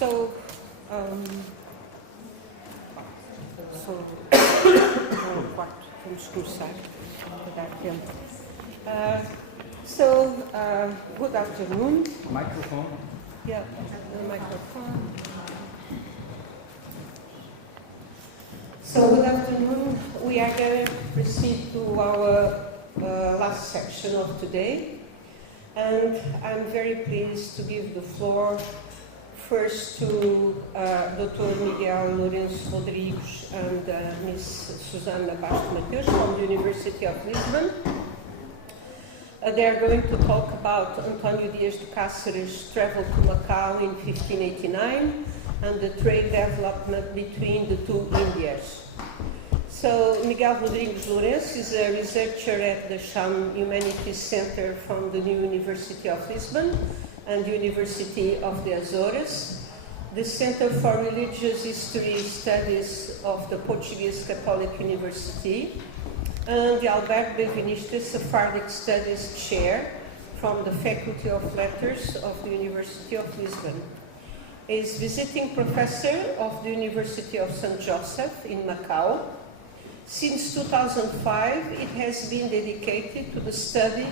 So, vamos começar a dar tempo. Good afternoon. Microphone. Yeah, the microphone. So, good afternoon. We are going to proceed to our last section of today. And I'm very pleased to give the floor first to Dr. Miguel, Lourenço, Rodrigues, and Ms. Susana, Bastos, Mateus from the University of Lisbon. They are going to talk about António de Cáceres' travel to Macau in 1589 and the trade development between the two Índias. So, Miguel Rodrigues Lourenço is a researcher at the Dahan Humanities Center from the new University of Lisbon and University of the Azores, the Center for Religious History Studies of the Portuguese Catholic University, and the Alberto Benveniste Sephardic Studies Chair from the Faculty of Letters of the University of Lisbon. He is visiting professor of the University of St. Joseph in Macau. Since 2005, it has been dedicated to the study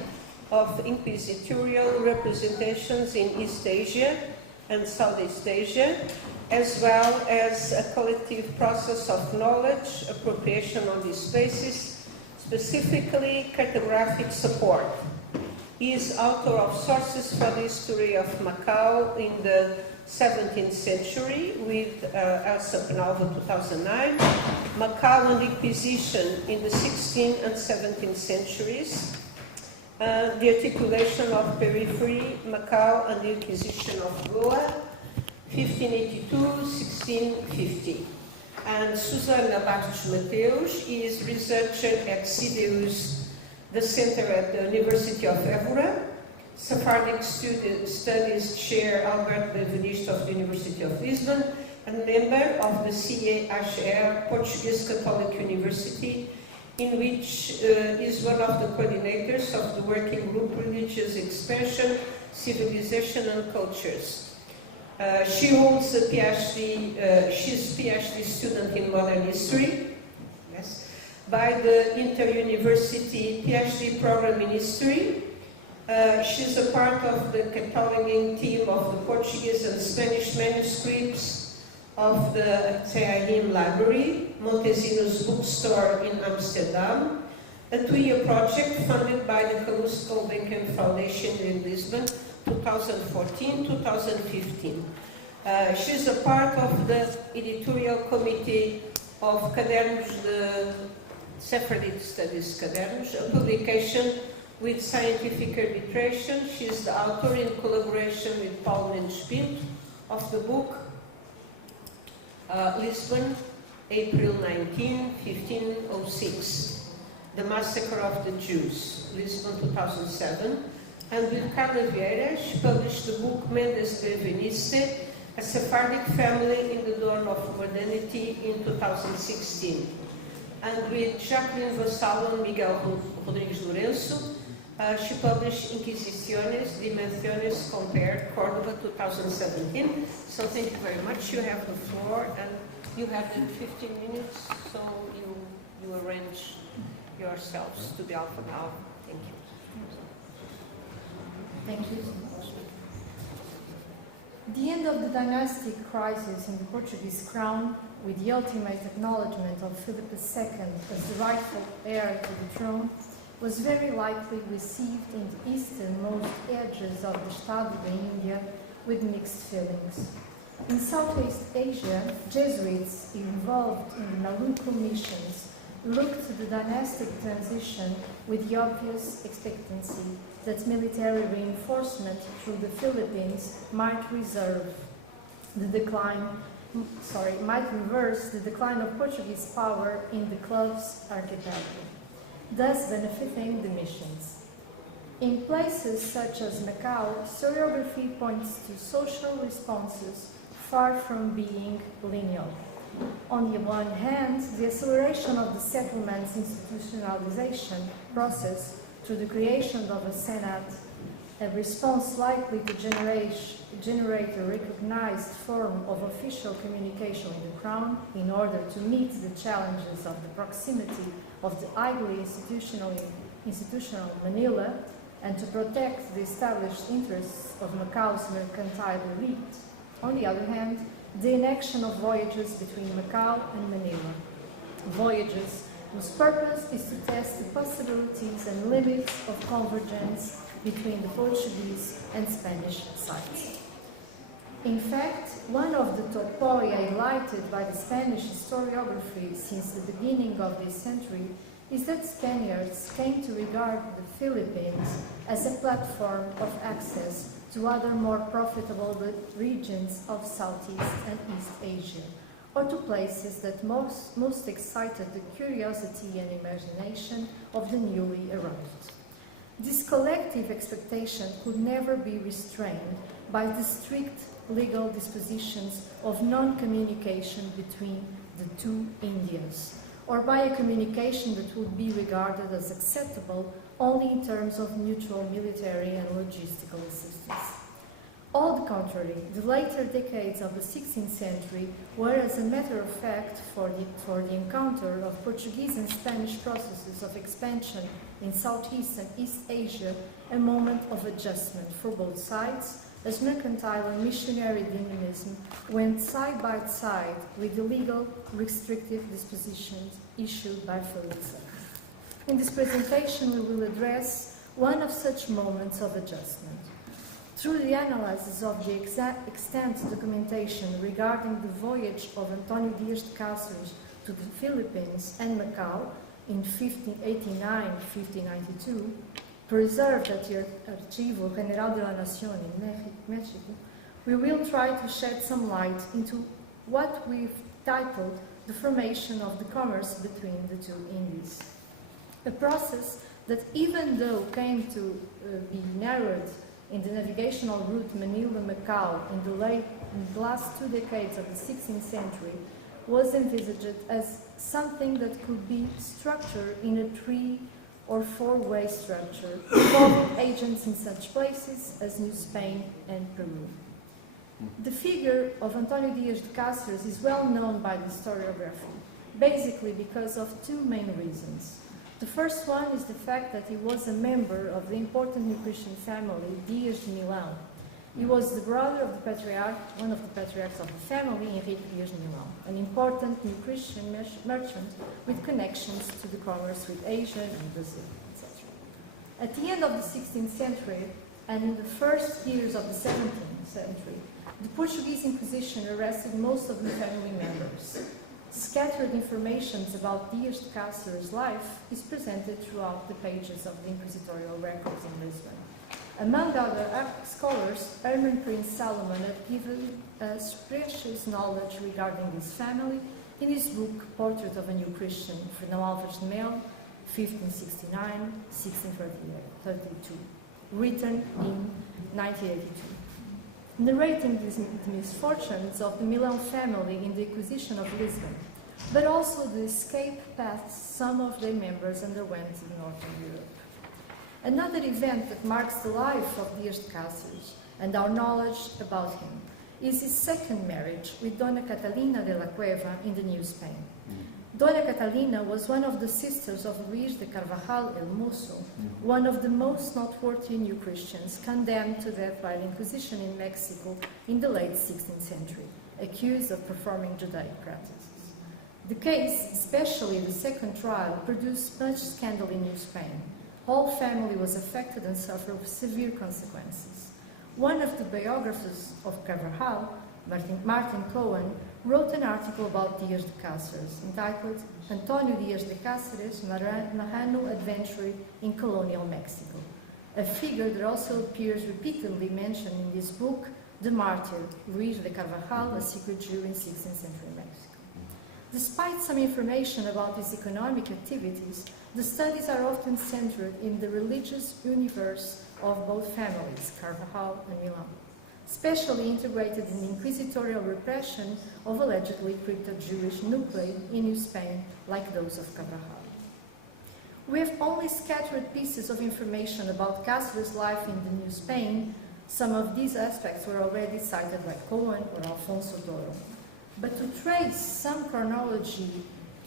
of inquisitorial representations in East Asia and Southeast Asia, as well as a collective process of knowledge appropriation on these spaces, specifically cartographic support. He is author of Sources for the History of Macau in the 17th century with Elsa Penalva 2009, Macau and Inquisition in the 16th and 17th centuries, the articulation of periphery, Macau and the Inquisition of Goa, 1582-1650. And Susana Bastos Mateus is researcher at CDU's, the center at the University of Évora, Sephardic Studies Chair Alberto Benveniste of the University of Lisbon, and member of the CEHR Portuguese Catholic University, in which is one of the coordinators of the working group Religious Expression, Civilization and Cultures. She holds a PhD, she's a PhD student in modern history, yes, by the Inter-University PhD program in history. She's a part of the cataloging team of the Portuguese and Spanish manuscripts of the Dahan Library, Montesinos bookstore in Amsterdam, a 2-year project funded by the Calouste Gulbenkian Foundation in Lisbon, 2014-2015. She's a part of the editorial committee of Cadernos de Sephardic Studies Cadernos, a publication with scientific arbitration. She is the author, in collaboration with Paul Mendes-Pinto, of the book Lisbon, April 19, 1506, The Massacre of the Jews, Lisbon 2007, and with Carla Vieira, she published the book Mendes Benveniste, A Sephardic Family in the Dawn of Modernity in 2016. And with Jacqueline Vassalo and Miguel Rodrigues Lourenço, she published Inquisiciones, Dimensiones Compared, Córdoba 2017. So thank you very much. You have the floor, and you have 15 minutes, so you arrange yourselves to the alpha now. Thank you. Thank you. The end of the dynastic crisis in the Portuguese crown, with the ultimate acknowledgement of Philip II as the rightful heir to the throne, was very likely received in the easternmost edges of the Estado de Índia with mixed feelings. In Southeast Asia, Jesuits involved in the Maluku missions looked to the dynastic transition with the obvious expectancy that military reinforcement through the Philippines might reverse the decline of Portuguese power in the club's archipelago, thus benefiting the missions. In places such as Macau, historiography points to social responses far from being linear. On the one hand, the acceleration of the settlement's institutionalization process through the creation of a Senate a response likely to generate a recognized form of official communication with the Crown in order to meet the challenges of the proximity of the highly institutional Manila and to protect the established interests of Macau's mercantile elite. On the other hand, the inaction of voyages between Macau and Manila, voyages whose purpose is to test the possibilities and limits of convergence between the Portuguese and Spanish sides. In fact, one of the topoi highlighted by the Spanish historiography since the beginning of this century is that Spaniards came to regard the Philippines as a platform of access to other more profitable regions of Southeast and East Asia, or to places that most excited the curiosity and imagination of the newly arrived. This collective expectation could never be restrained by the strict legal dispositions of non-communication between the two Indias, or by a communication that would be regarded as acceptable only in terms of mutual military and logistical assistance. On the contrary, the later decades of the 16th century were, as a matter of fact, for the encounter of Portuguese and Spanish processes of expansion in Southeast and East Asia, a moment of adjustment for both sides, as mercantile and missionary dynamism went side by side with the legal restrictive dispositions issued by Philip II. In this presentation, we will address one of such moments of adjustment. Through the analysis of the extant documentation regarding the voyage of António Dias de Cáceres to the Philippines and Macau in 1589-1592, preserved at the Archivo General de la Nación in Mexico, we will try to shed some light into what we've titled the formation of the commerce between the two Indies. A process that, even though came to be narrowed in the navigational route Manila-Macau in the last 2 decades of the 16th century, was envisaged as something that could be structured in a 3- or 4-way structure, involving agents in such places as New Spain and Peru. The figure of António Dias de Cáceres is well known by the historiography, basically because of 2 main reasons. The first one is the fact that he was a member of the important New Christian family, Dias de Milão. He was the brother of the patriarch, one of the patriarchs of the family, Henrique Dias de Milão, an important New Christian merchant with connections to the commerce with Asia and Brazil, etc. At the end of the 16th century and in the first years of the 17th century, the Portuguese Inquisition arrested most of the family members. Scattered information about Dias de Cáceres' life is presented throughout the pages of the inquisitorial records in Lisbon. Among other scholars, Herman Prince Salomon had given us precious knowledge regarding this family in his book Portrait of a New Christian, Fernão Alves de Mel, 1569-1632, written in 1982. Narrating the misfortunes of the Milão family in the acquisition of Lisbon, but also the escape paths some of their members underwent in Northern Europe. Another event that marks the life of Dias de Cáceres and our knowledge about him is his second marriage with Dona Catalina de la Cueva in the New Spain. Dona Catalina was one of the sisters of Luis de Carvajal el Mozo, one of the most noteworthy New Christians condemned to death by the Inquisition in Mexico in the late 16th century, accused of performing Judaic practices. The case, especially the second trial, produced much scandal in New Spain. Whole family was affected and suffered severe consequences. One of the biographers of Carvajal, Martin Cohen, wrote an article about Dias de Cáceres entitled António Dias de Cáceres, Marrano Adventure in Colonial Mexico, a figure that also appears repeatedly mentioned in this book, The Martyr, Luis de Carvajal, a secret Jew in 16th century Mexico. Despite some information about his economic activities, the studies are often centered in the religious universe of both families, Carvajal and Milão, especially integrated in the inquisitorial repression of allegedly crypto-Jewish nuclei in New Spain, like those of Carvajal. We have only scattered pieces of information about Cáceres' life in the New Spain. Some of these aspects were already cited by Cohen or Alfonso Toro. But to trace some chronology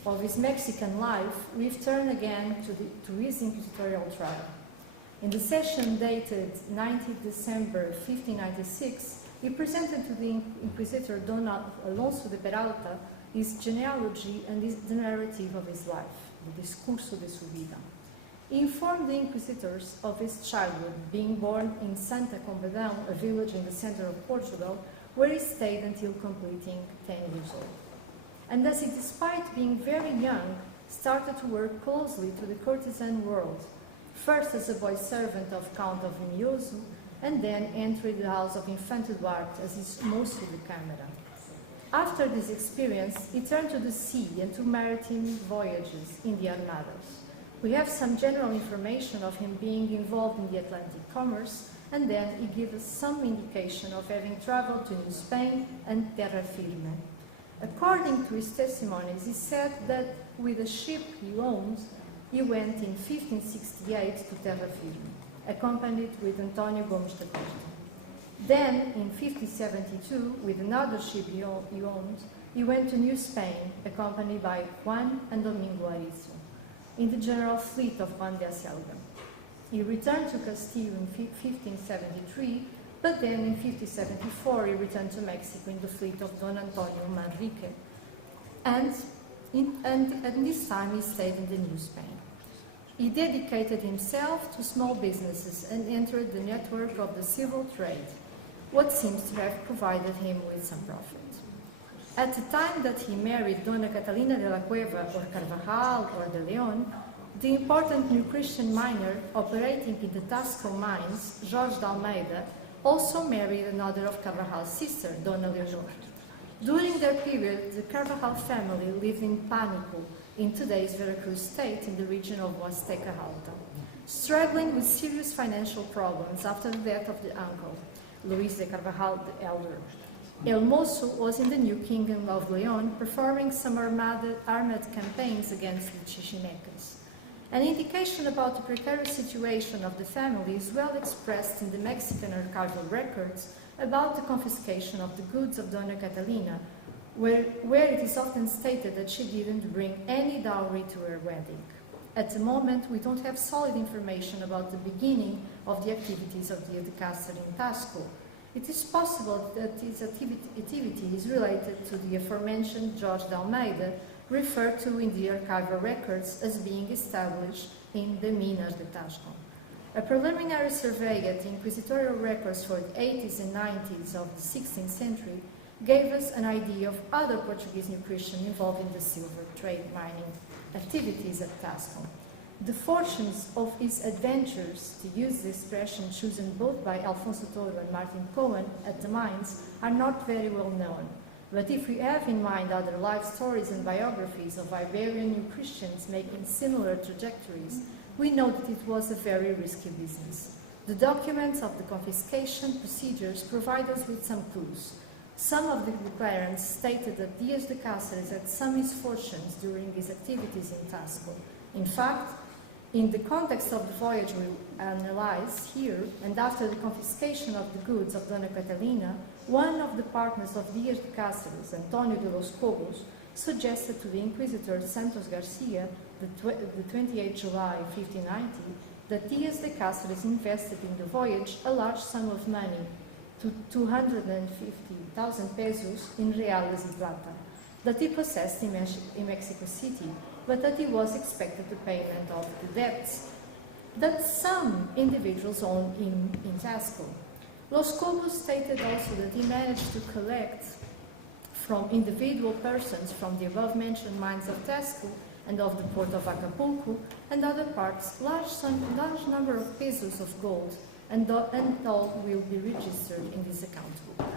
of his Mexican life, we've turned again to his inquisitorial trial. In the session dated 19 December 1596, he presented to the Inquisitor Don Alonso de Peralta his genealogy and the narrative of his life, the Discurso de su vida. He informed the inquisitors of his childhood, being born in Santa Combadão, a village in the center of Portugal, where he stayed until completing 10 years old. And thus he, despite being very young, started to work closely to the courtesan world, first as a boy servant of Count of Unioso, and then entered the house of Infante Duarte as his moço de câmara. After this experience, he turned to the sea and to maritime voyages in the Armadas. We have some general information of him being involved in the Atlantic commerce, and then he gives us some indication of having traveled to New Spain and Terra Firme. According to his testimonies, he said that with a ship he owned, he went in 1568 to Terra Firme, accompanied with António Gomes da Costa. Then, in 1572, with another ship he owned, he went to New Spain, accompanied by Juan and Domingo Arizo, in the general fleet of Juan de Aselga. He returned to Castile in 1573, but then in 1574 he returned to Mexico in the fleet of Don Antonio Manrique, and this time he stayed in the New Spain. He dedicated himself to small businesses and entered the network of the civil trade, what seems to have provided him with some profit. At the time that he married Dona Catalina de la Cueva or Carvajal or de Leon, the important New Christian miner operating in the Tasco mines, Jorge de Almeida, also married another of Carvajal's sister, Dona Leonor. During their period, the Carvajal family lived in Pánico, in today's Veracruz state in the region of Huasteca Alta, struggling with serious financial problems after the death of the uncle, Luis de Carvajal the Elder. El Mozo was in the new kingdom of Leon, performing some armed campaigns against the Chichimecas. An indication about the precarious situation of the family is well expressed in the Mexican archival records about the confiscation of the goods of Dona Catalina, where it is often stated that she didn't bring any dowry to her wedding. At the moment, we don't have solid information about the beginning of the activities of the Cáceres in Tasco. It is possible that this activity is related to the aforementioned Jorge de Almeida, referred to in the archival records as being established in the Minas de Tasco. A preliminary survey at the inquisitorial records for the 80s and 90s of the 16th century gave us an idea of other Portuguese New Christians involved in the silver trade mining activities at Tasco. The fortunes of his adventures, to use the expression chosen both by Alfonso Toro and Martin Cohen at the mines, are not very well known. But if we have in mind other life stories and biographies of Iberian New Christians making similar trajectories, we know that it was a very risky business. The documents of the confiscation procedures provide us with some clues. Some of the declarants stated that Dias de Cáceres had some misfortunes during his activities in Tasco. In fact, in the context of the voyage we analyze here, and after the confiscation of the goods of Dona Catalina, one of the partners of Dias de Cáceres, António de los Cobos, suggested to the Inquisitor Santos Garcia, the 28th July 1590, that Dias de Cáceres invested in the voyage a large sum of money, to 250,000 pesos in reales y plata, that he possessed in Mexico City, but that he was expected the payment of the debts that some individuals owned in Tasco. Los Cobos stated also that he managed to collect from individual persons from the above-mentioned mines of Tasco and of the port of Acapulco and other parts large number of pesos of gold, and all will be registered in this account book.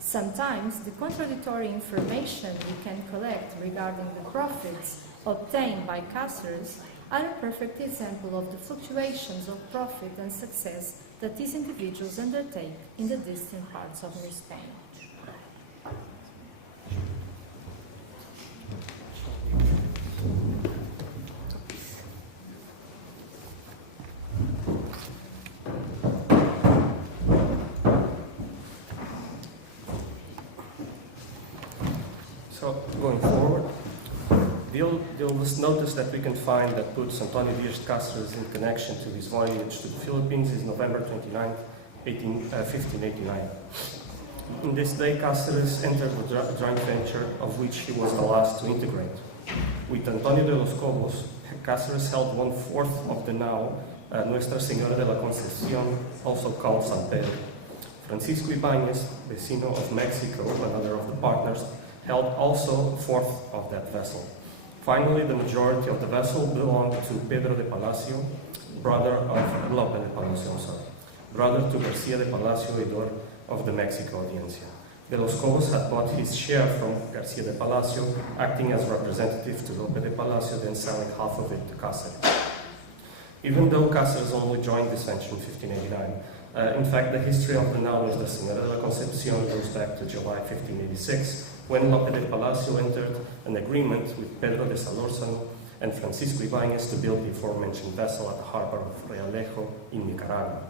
Sometimes the contradictory information we can collect regarding the profits obtained by Cáceres are a perfect example of the fluctuations of profit and success that these individuals undertake in the distant parts of New Spain. going forward, you'll notice that we can find that puts António Dias de Cáceres in connection to his voyage to the Philippines is November 29, 1589. In this day, Cáceres entered the joint venture of which he was the last to integrate. With António de los Cobos, Cáceres held 1/4 of the now Nuestra Señora de la Concepción, also called San Pedro. Francisco Ibáñez, vecino of Mexico, another of the partners, held also 1/4 of that vessel. Finally, the majority of the vessel belonged to Pedro de Palacio, brother of Lope de Palacio, brother to Garcia de Palacio, Oidor of the Mexico Audiencia. De los Cobos had bought his share from Garcia de Palacio, acting as representative to Lope de Palacio, then selling half of it to Cáceres. Even though Cáceres only joined this venture in 1589, in fact, the history of the now Nuestra Señora de la Concepción goes back to July 1586, when Lope de Palacio entered an agreement with Pedro de Salórzano and Francisco Ibáñez to build the aforementioned vessel at the harbor of Realejo in Nicaragua.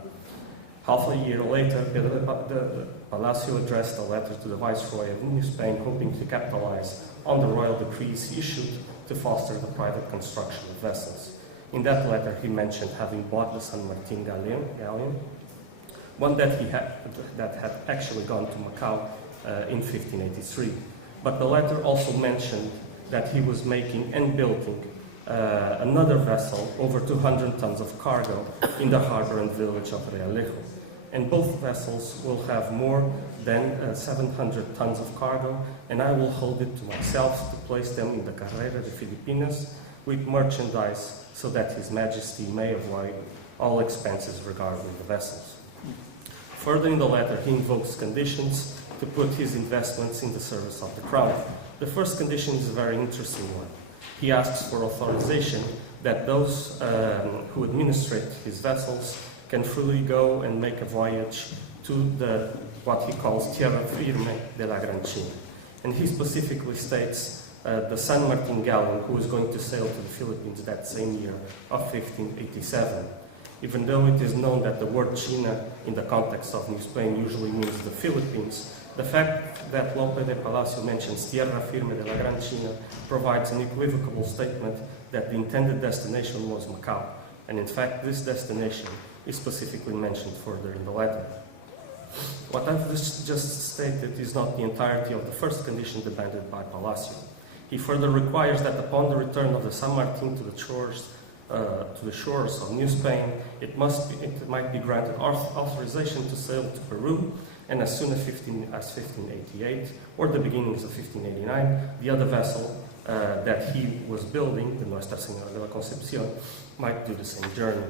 Half a year later, Pedro de Palacio addressed a letter to the Viceroy of New Spain, hoping to capitalize on the royal decrees issued to foster the private construction of vessels. In that letter, he mentioned having bought the San Martin galleon, one that had actually gone to Macau in 1583. But the letter also mentioned that he was making and building another vessel over 200 tons of cargo in the harbor and village of Realejo. And both vessels will have more than 700 tons of cargo, and I will hold it to myself to place them in the Carrera de Filipinas with merchandise so that His Majesty may avoid all expenses regarding the vessels. Further in the letter, he invokes conditions to put his investments in the service of the Crown. The first condition is a very interesting one. He asks for authorization that those who administrate his vessels can freely go and make a voyage to what he calls Tierra Firme de la Gran China. And he specifically states the San Martin galleon, who is going to sail to the Philippines that same year of 1587. Even though it is known that the word China in the context of New Spain usually means the Philippines, the fact that Lope de Palacio mentions Tierra Firme de la Gran China provides an equivocal statement that the intended destination was Macau, and in fact this destination is specifically mentioned further in the letter. What I've just stated is not the entirety of the first condition demanded by Palacio. He further requires that upon the return of the San Martin to the shores of New Spain, it might be granted authorization to sail to Peru, and as soon as 1588 or the beginnings of 1589, the other vessel that he was building, the Nuestra Señora de la Concepción, might do the same journey.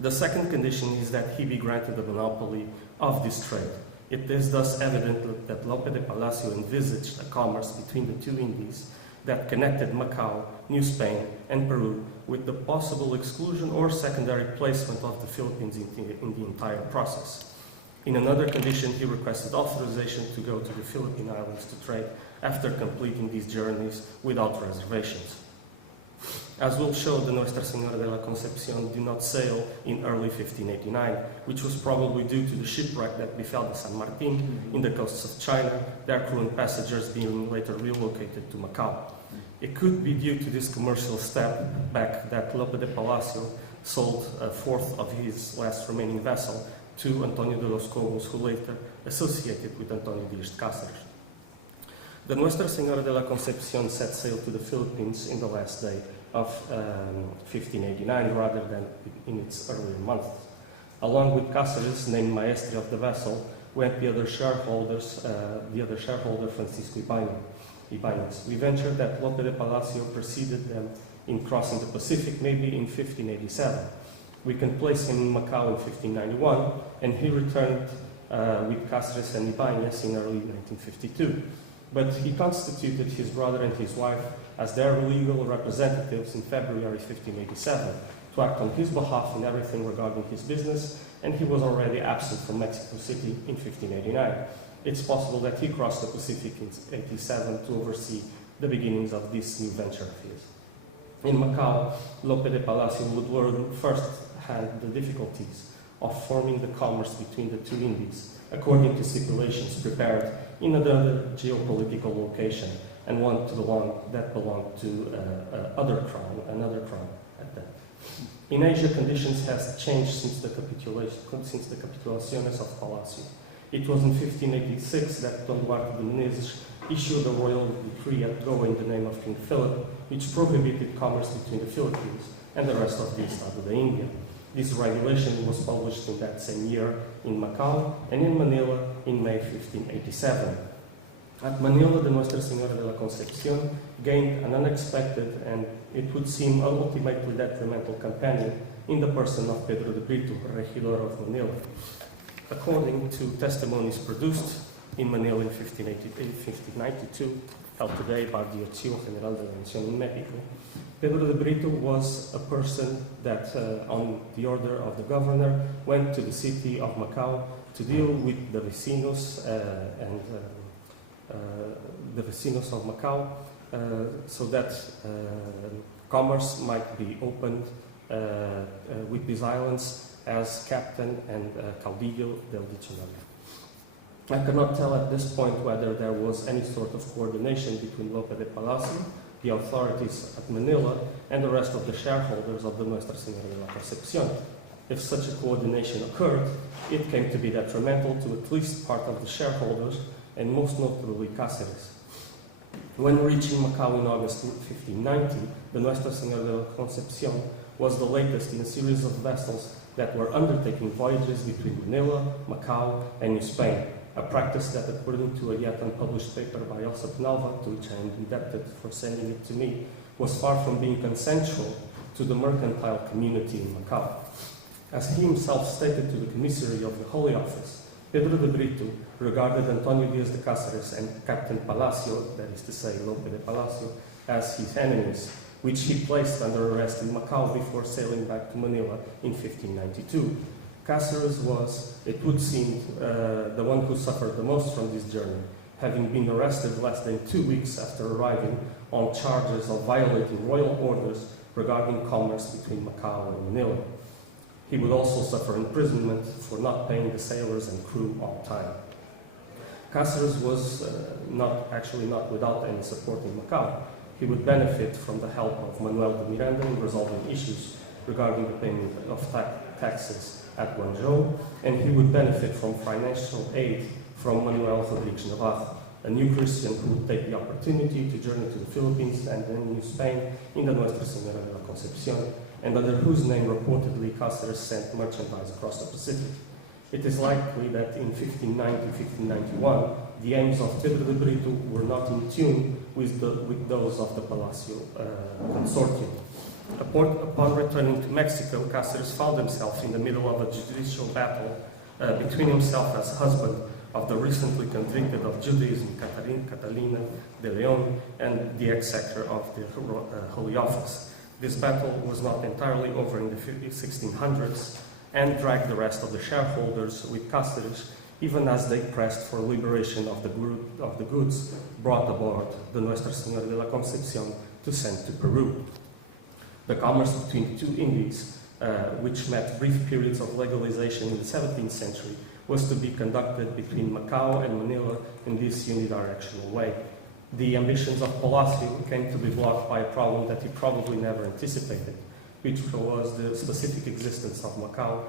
The second condition is that he be granted the monopoly of this trade. It is thus evident that Lope de Palacio envisaged a commerce between the two Indies that connected Macau, New Spain, and Peru, with the possible exclusion or secondary placement of the Philippines in the entire process. In another condition, he requested authorization to go to the Philippine Islands to trade after completing these journeys without reservations. As we'll show, the Nuestra Señora de la Concepción did not sail in early 1589, which was probably due to the shipwreck that befell the San Martin in the coasts of China, their crew and passengers being later relocated to Macau. It could be due to this commercial step back that Lope de Palacio sold a fourth of his last remaining vessel to António de los Cobos, who later associated with António Dias de Cáceres. The Nuestra Señora de la Concepción set sail to the Philippines in the last day of 1589 rather than in its earlier months. Along with Cáceres, named maestre of the vessel, went the other shareholder Francisco Ibáñez. We venture that Lope de Palacio preceded them in crossing the Pacific, maybe in 1587. We can place him in Macau in 1591, and he returned with Cáceres and Ibáñez in early 1952. But he constituted his brother and his wife as their legal representatives in February 1587 to act on his behalf in everything regarding his business, and he was already absent from Mexico City in 1589. It's possible that he crossed the Pacific in 1887 to oversee the beginnings of this new venture of his. In Macau, Lope de Palacio would learn firsthand the difficulties of forming the commerce between the two Indies, according to stipulations prepared in another geopolitical location, and one to the one that belonged to another crown at that. In Asia, conditions has changed since the capitulaciones of Palacio. It was in 1586 that Don Duarte de Menezes issued a royal decree at Goa in the name of King Philip, which prohibited commerce between the Philippines and the rest of the Estado de India. This regulation was published in that same year in Macau and in Manila in May 1587. At Manila, the Nuestra Señora de la Concepción gained an unexpected and, it would seem, ultimately detrimental companion in the person of Pedro de Brito, regidor of Manila. According to testimonies produced in Manila in 1592, held today by the Archivo General de la Nación in Mexico, Pedro de Brito was a person that, on the order of the governor, went to the city of Macau to deal with the vecinos the vecinos of Macau, so that commerce might be opened with these islands as captain and caudillo del diccionario. I cannot tell at this point whether there was any sort of coordination between Lope de Palacio, the authorities at Manila, and the rest of the shareholders of the Nuestra Señora de la Concepción. If such a coordination occurred, it came to be detrimental to at least part of the shareholders, and most notably Cáceres. When reaching Macau in August 1590, the Nuestra Señora de la Concepción was the latest in a series of vessels that were undertaking voyages between Manila, Macau, and New Spain, a practice that, according to a yet unpublished paper by Elsa Penalva, to which I am indebted for sending it to me, was far from being consensual to the mercantile community in Macau. As he himself stated to the commissary of the Holy Office, Pedro de Brito regarded António Dias de Cáceres and Captain Palacio, that is to say Lope de Palacio, as his enemies, which he placed under arrest in Macau before sailing back to Manila in 1592. Cáceres was, it would seem, the one who suffered the most from this journey, having been arrested less than 2 weeks after arriving on charges of violating royal orders regarding commerce between Macau and Manila. He would also suffer imprisonment for not paying the sailors and crew on time. Cáceres was not without any support in Macau. He would benefit from the help of Manuel de Miranda in resolving issues regarding the payment of taxes at Guangzhou, and he would benefit from financial aid from Manuel Rodrigues Navarro, a new Christian who would take the opportunity to journey to the Philippines and then New Spain in the Nuestra Señora de la Concepción, and under whose name reportedly Cáceres sent merchandise across the Pacific. It is likely that in 1590-1591, the aims of Pedro de Brito were not in tune with those of the Palacio consortium. Upon returning to Mexico, Cáceres found himself in the middle of a judicial battle between himself as husband of the recently convicted of Judaism, Catalina de Leon, and the executor of the Holy Office. This battle was not entirely over in the 1600s and dragged the rest of the shareholders with Cáceres, even as they pressed for liberation of the goods brought aboard the Nuestra Señora de la Concepción to send to Peru. The commerce between the two Indies, which met brief periods of legalization in the 17th century, was to be conducted between Macau and Manila in this unidirectional way. The ambitions of Palacio came to be blocked by a problem that he probably never anticipated, which was the specific existence of Macau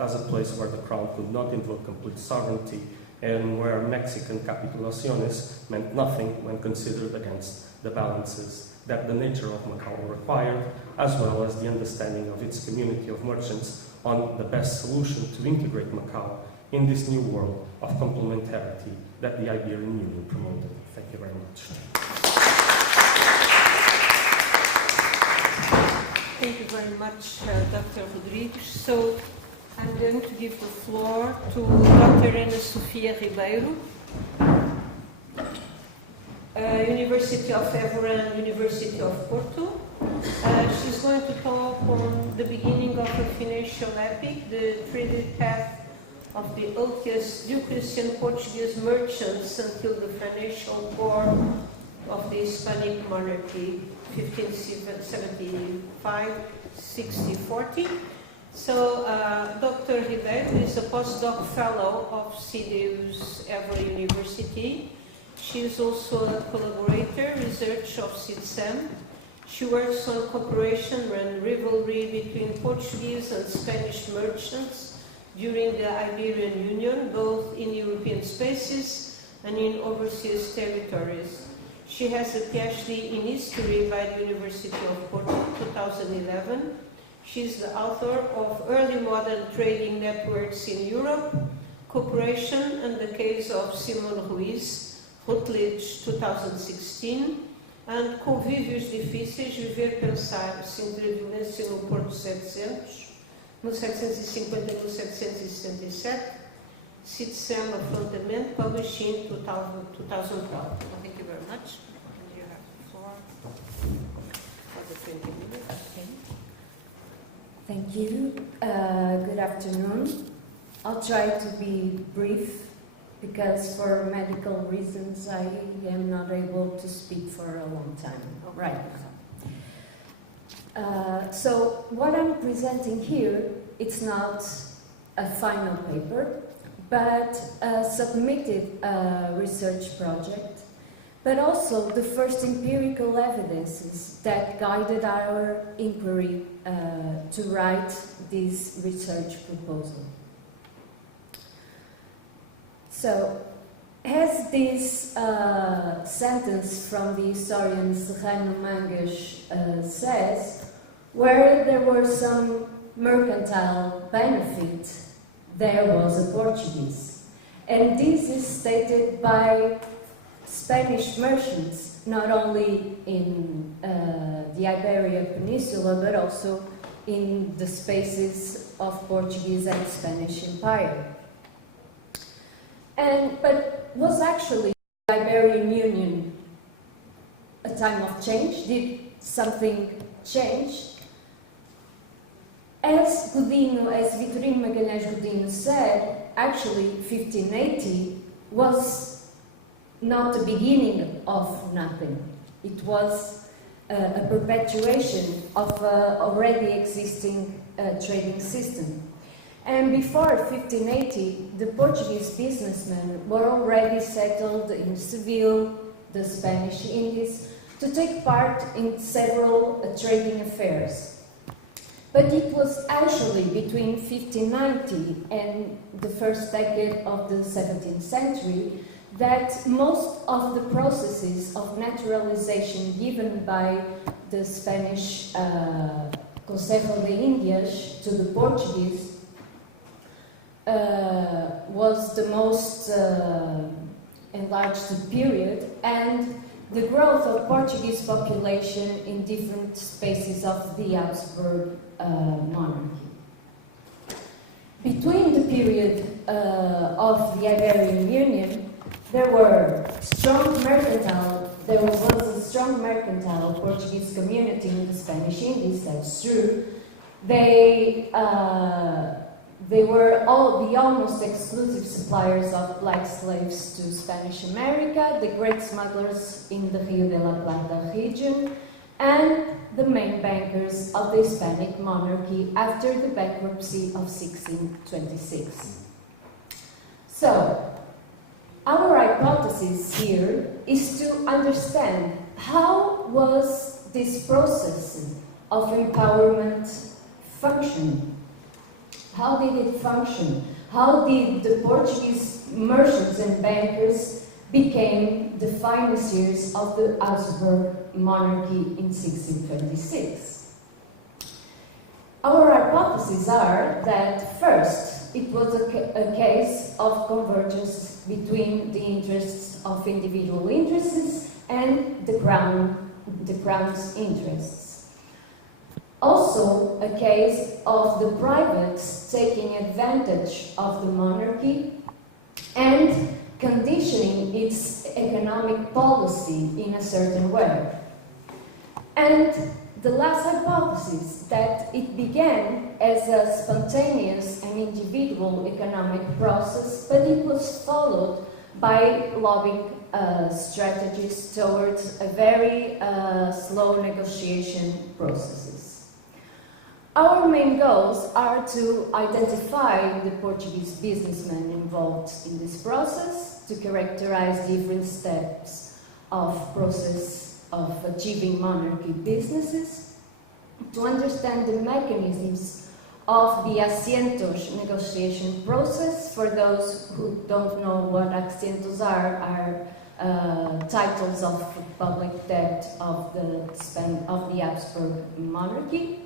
as a place where the crown could not invoke complete sovereignty and where Mexican capitulaciones meant nothing when considered against the balances that the nature of Macau required, as well as the understanding of its community of merchants on the best solution to integrate Macau in this new world of complementarity that the Iberian Union promoted. Thank you very much. Thank you very much, Dr. Rodrigues. So I'm going to give the floor to Dr. Sofia Ribeiro, University of Évora and University of Porto. She's going to talk on the beginning of the financial epic, the traded path of the Hautes Christian Portuguese merchants until the financial core of the Hispanic monarchy, 1575-1640. So, Dr. Ribeiro is a postdoc fellow of CDU's Évora University. She is also a collaborator, research of CIDSEM. She works on cooperation and rivalry between Portuguese and Spanish merchants during the Iberian Union, both in European spaces and in overseas territories. She has a PhD in history by the University of Porto, 2011. She is the author of Early Modern Trading Networks in Europe, Cooperation and the Case of Simon Ruiz, Rodrigues, 2016, and Convívios Difíceis, Viver, Pensar, Sinter a Violência no Porto 700, 1750 e 1767, CIDSEM Afrontamento, published in 2012. Thank you very much. And you have the floor for the 20 minutes. Okay. Thank you. Good afternoon. I'll try to be brief because for medical reasons I am not able to speak for a long time right now. So what I'm presenting here, it's not a final paper, but a submitted research project, but also the first empirical evidences that guided our inquiry to write this research proposal. So, as this sentence from the historian Serrano Mangas says, where there were some mercantile benefit, there was a Portuguese. And this is stated by Spanish merchants, not only in the Iberian Peninsula, but also in the spaces of Portuguese and Spanish Empire. But was actually the Iberian Union a time of change? Did something change? As Vitorino Magalhães Godinho said, actually 1580 was not the beginning of nothing. It was a perpetuation of an already existing trading system. And before 1580, the Portuguese businessmen were already settled in Seville, the Spanish Indies, to take part in several trading affairs. But it was actually between 1590 and the first decade of the 17th century that most of the processes of naturalization given by the Spanish Consejo de Índias to the Portuguese was the most enlarged period, and the growth of Portuguese population in different spaces of the Habsburg monarchy. Between the period of the Iberian Union, there was a strong mercantile Portuguese community in the Spanish Indies, that's true. They were all the almost exclusive suppliers of black slaves to Spanish America, the great smugglers in the Rio de la Plata region, and the main bankers of the Hispanic monarchy after the bankruptcy of 1626. So, our hypothesis here is to understand how was this process of empowerment functioning. How did it function? How did the Portuguese merchants and bankers become the financiers of the Habsburg monarchy in 1626? Our hypotheses are that first, it was a case of convergence between the interests of individual interests and the crown's interests. Also, a case of the privates taking advantage of the monarchy and conditioning its economic policy in a certain way. And the last hypothesis, that it began as a spontaneous and individual economic process, but it was followed by lobbying strategies towards a very slow negotiation processes. Our main goals are to identify the Portuguese businessmen involved in this process, to characterize different steps of process of achieving monarchy businesses, to understand the mechanisms of the asientos negotiation process. For those who don't know what asientos are titles of public debt of the Habsburg monarchy.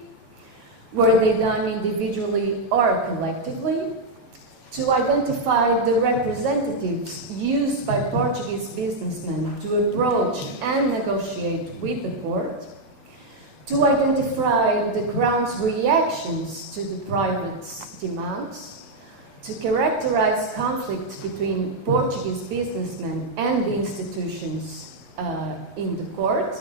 Were they done individually or collectively? To identify the representatives used by Portuguese businessmen to approach and negotiate with the court. To identify the Crown's reactions to the private demands. To characterize conflicts between Portuguese businessmen and the institutions in the court.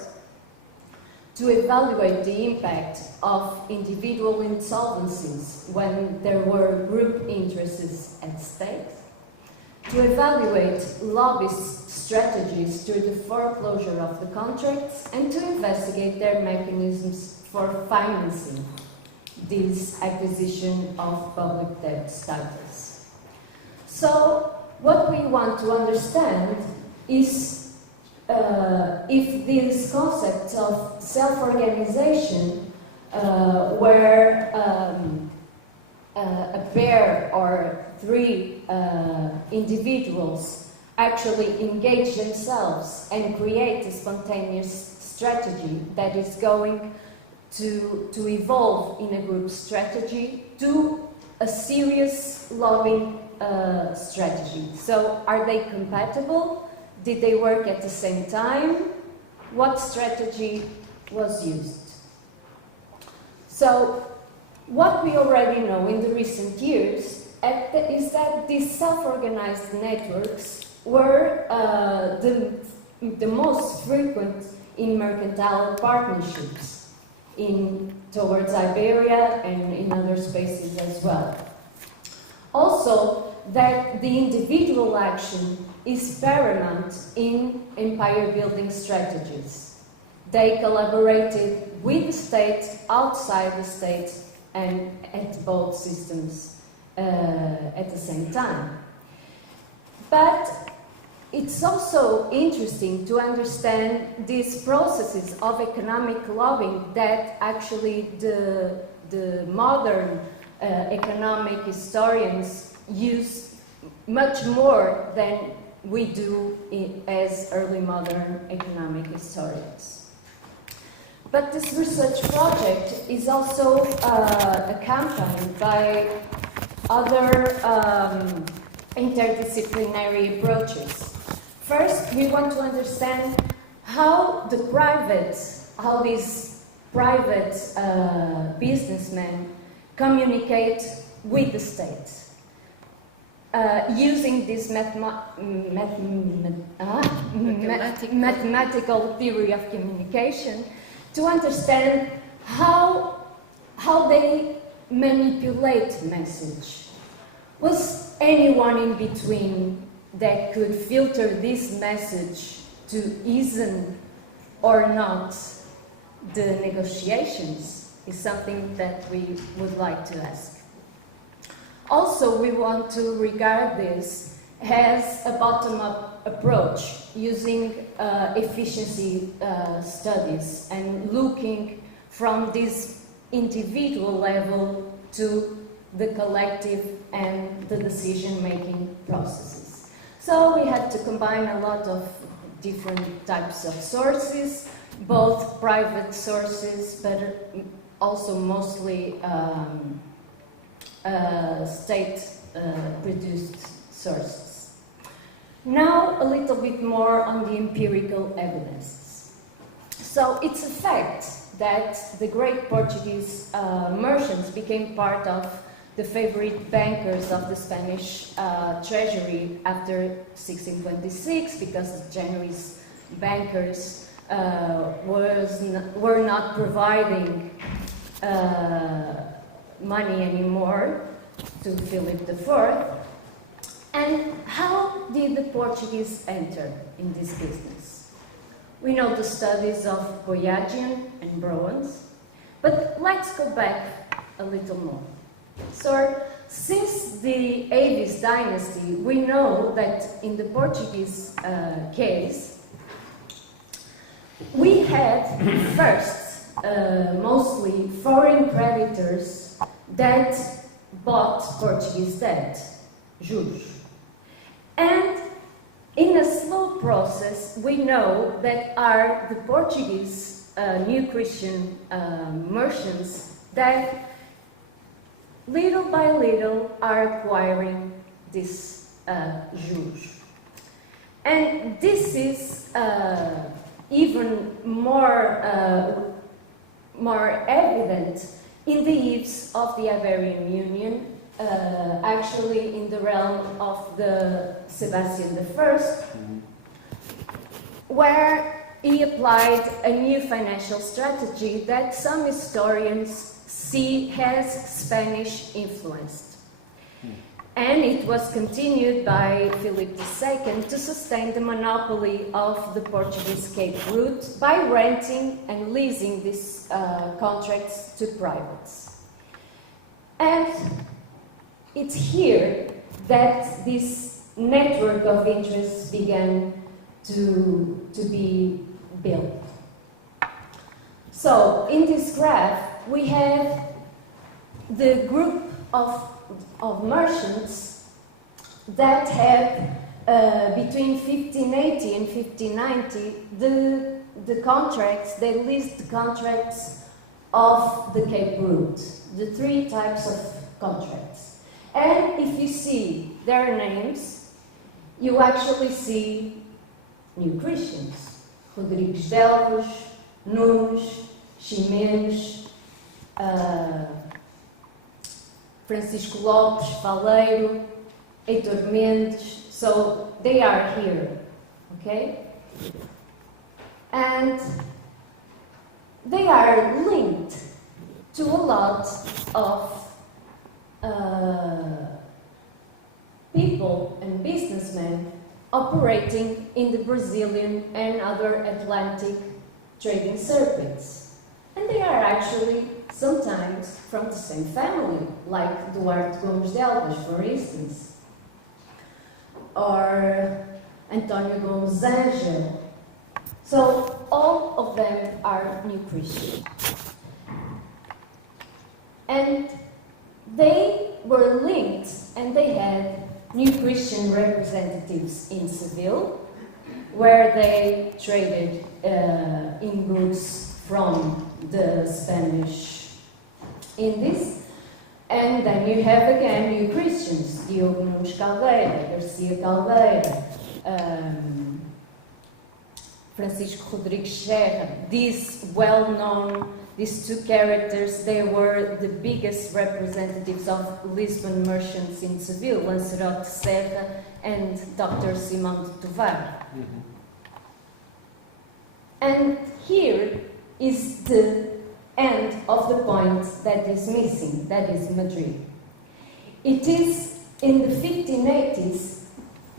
To evaluate the impact of individual insolvencies when there were group interests at stake, to evaluate lobbyist strategies through the foreclosure of the contracts, and to investigate their mechanisms for financing this acquisition of public debt status. So, what we want to understand is if these concepts of self-organization where a pair or three individuals actually engage themselves and create a spontaneous strategy that is going to evolve in a group strategy to a serious lobbying strategy. So are they compatible? Did they work at the same time? What strategy was used? So, what we already know in the recent years is that these self-organized networks were the most frequent in mercantile partnerships towards Iberia and in other spaces as well. Also, that the individual action is paramount in empire-building strategies. They collaborated with the state, outside the state, and at both systems at the same time. But it's also interesting to understand these processes of economic lobbying that actually the modern economic historians use much more than we do as early modern economic historians. But this research project is also accompanied by other interdisciplinary approaches. First, we want to understand how these private businessmen communicate with the state. Using this mathematical theory of communication to understand how they manipulate message. Was anyone in between that could filter this message to easen or not the negotiations is something that we would like to ask. Also, we want to regard this as a bottom-up approach, using efficiency studies and looking from this individual level to the collective and the decision-making processes. So we had to combine a lot of different types of sources, both private sources, but also mostly state-produced sources. Now, a little bit more on the empirical evidence. So, it's a fact that the great Portuguese merchants became part of the favorite bankers of the Spanish treasury after 1626, because the Genoese bankers were not providing money anymore to Philip IV. And how did the Portuguese enter in this business? We know the studies of Boyajian and Brouwens, but let's go back a little more. So, since the Aves dynasty, we know that in the Portuguese case, we had first mostly foreign creditors that bought Portuguese debt, juros. And in a slow process, we know that are the Portuguese New Christian merchants that little by little are acquiring this juros. And this is even more evident in the eves of the Iberian Union, actually in the realm of the Sebastian I, where he applied a new financial strategy that some historians see as Spanish influenced. And it was continued by Philip II to sustain the monopoly of the Portuguese Cape route by renting and leasing these contracts to privates. And it's here that this network of interests began to be built. So, in this graph, we have the group of merchants that have, between 1580 and 1590, the contracts, they list the contracts of the Cape route, the three types of contracts. And if you see their names, you actually see New Christians. Rodrigues Delvos, Nunes, Ximenes, Francisco Lopes, Faleiro, Heitor Mendes, so they are here, okay? And they are linked to a lot of people and businessmen operating in the Brazilian and other Atlantic trading circuits. And they are actually sometimes from the same family, like Duarte Gomes de Alves, for instance, or António Gomes Angel. So all of them are New Christian. And they were linked, and they had New Christian representatives in Seville, where they traded in goods from the Spanish Indies. And then you have again New Christians, Diogo Nunes Caldeira, Garcia Caldeira, Francisco Rodrigues Serra. These well-known, these two characters, they were the biggest representatives of Lisbon merchants in Seville, Lancerote Serra and Dr. Simão de Tovar. And here is the end of the point that is missing, that is Madrid. It is in the 1580s,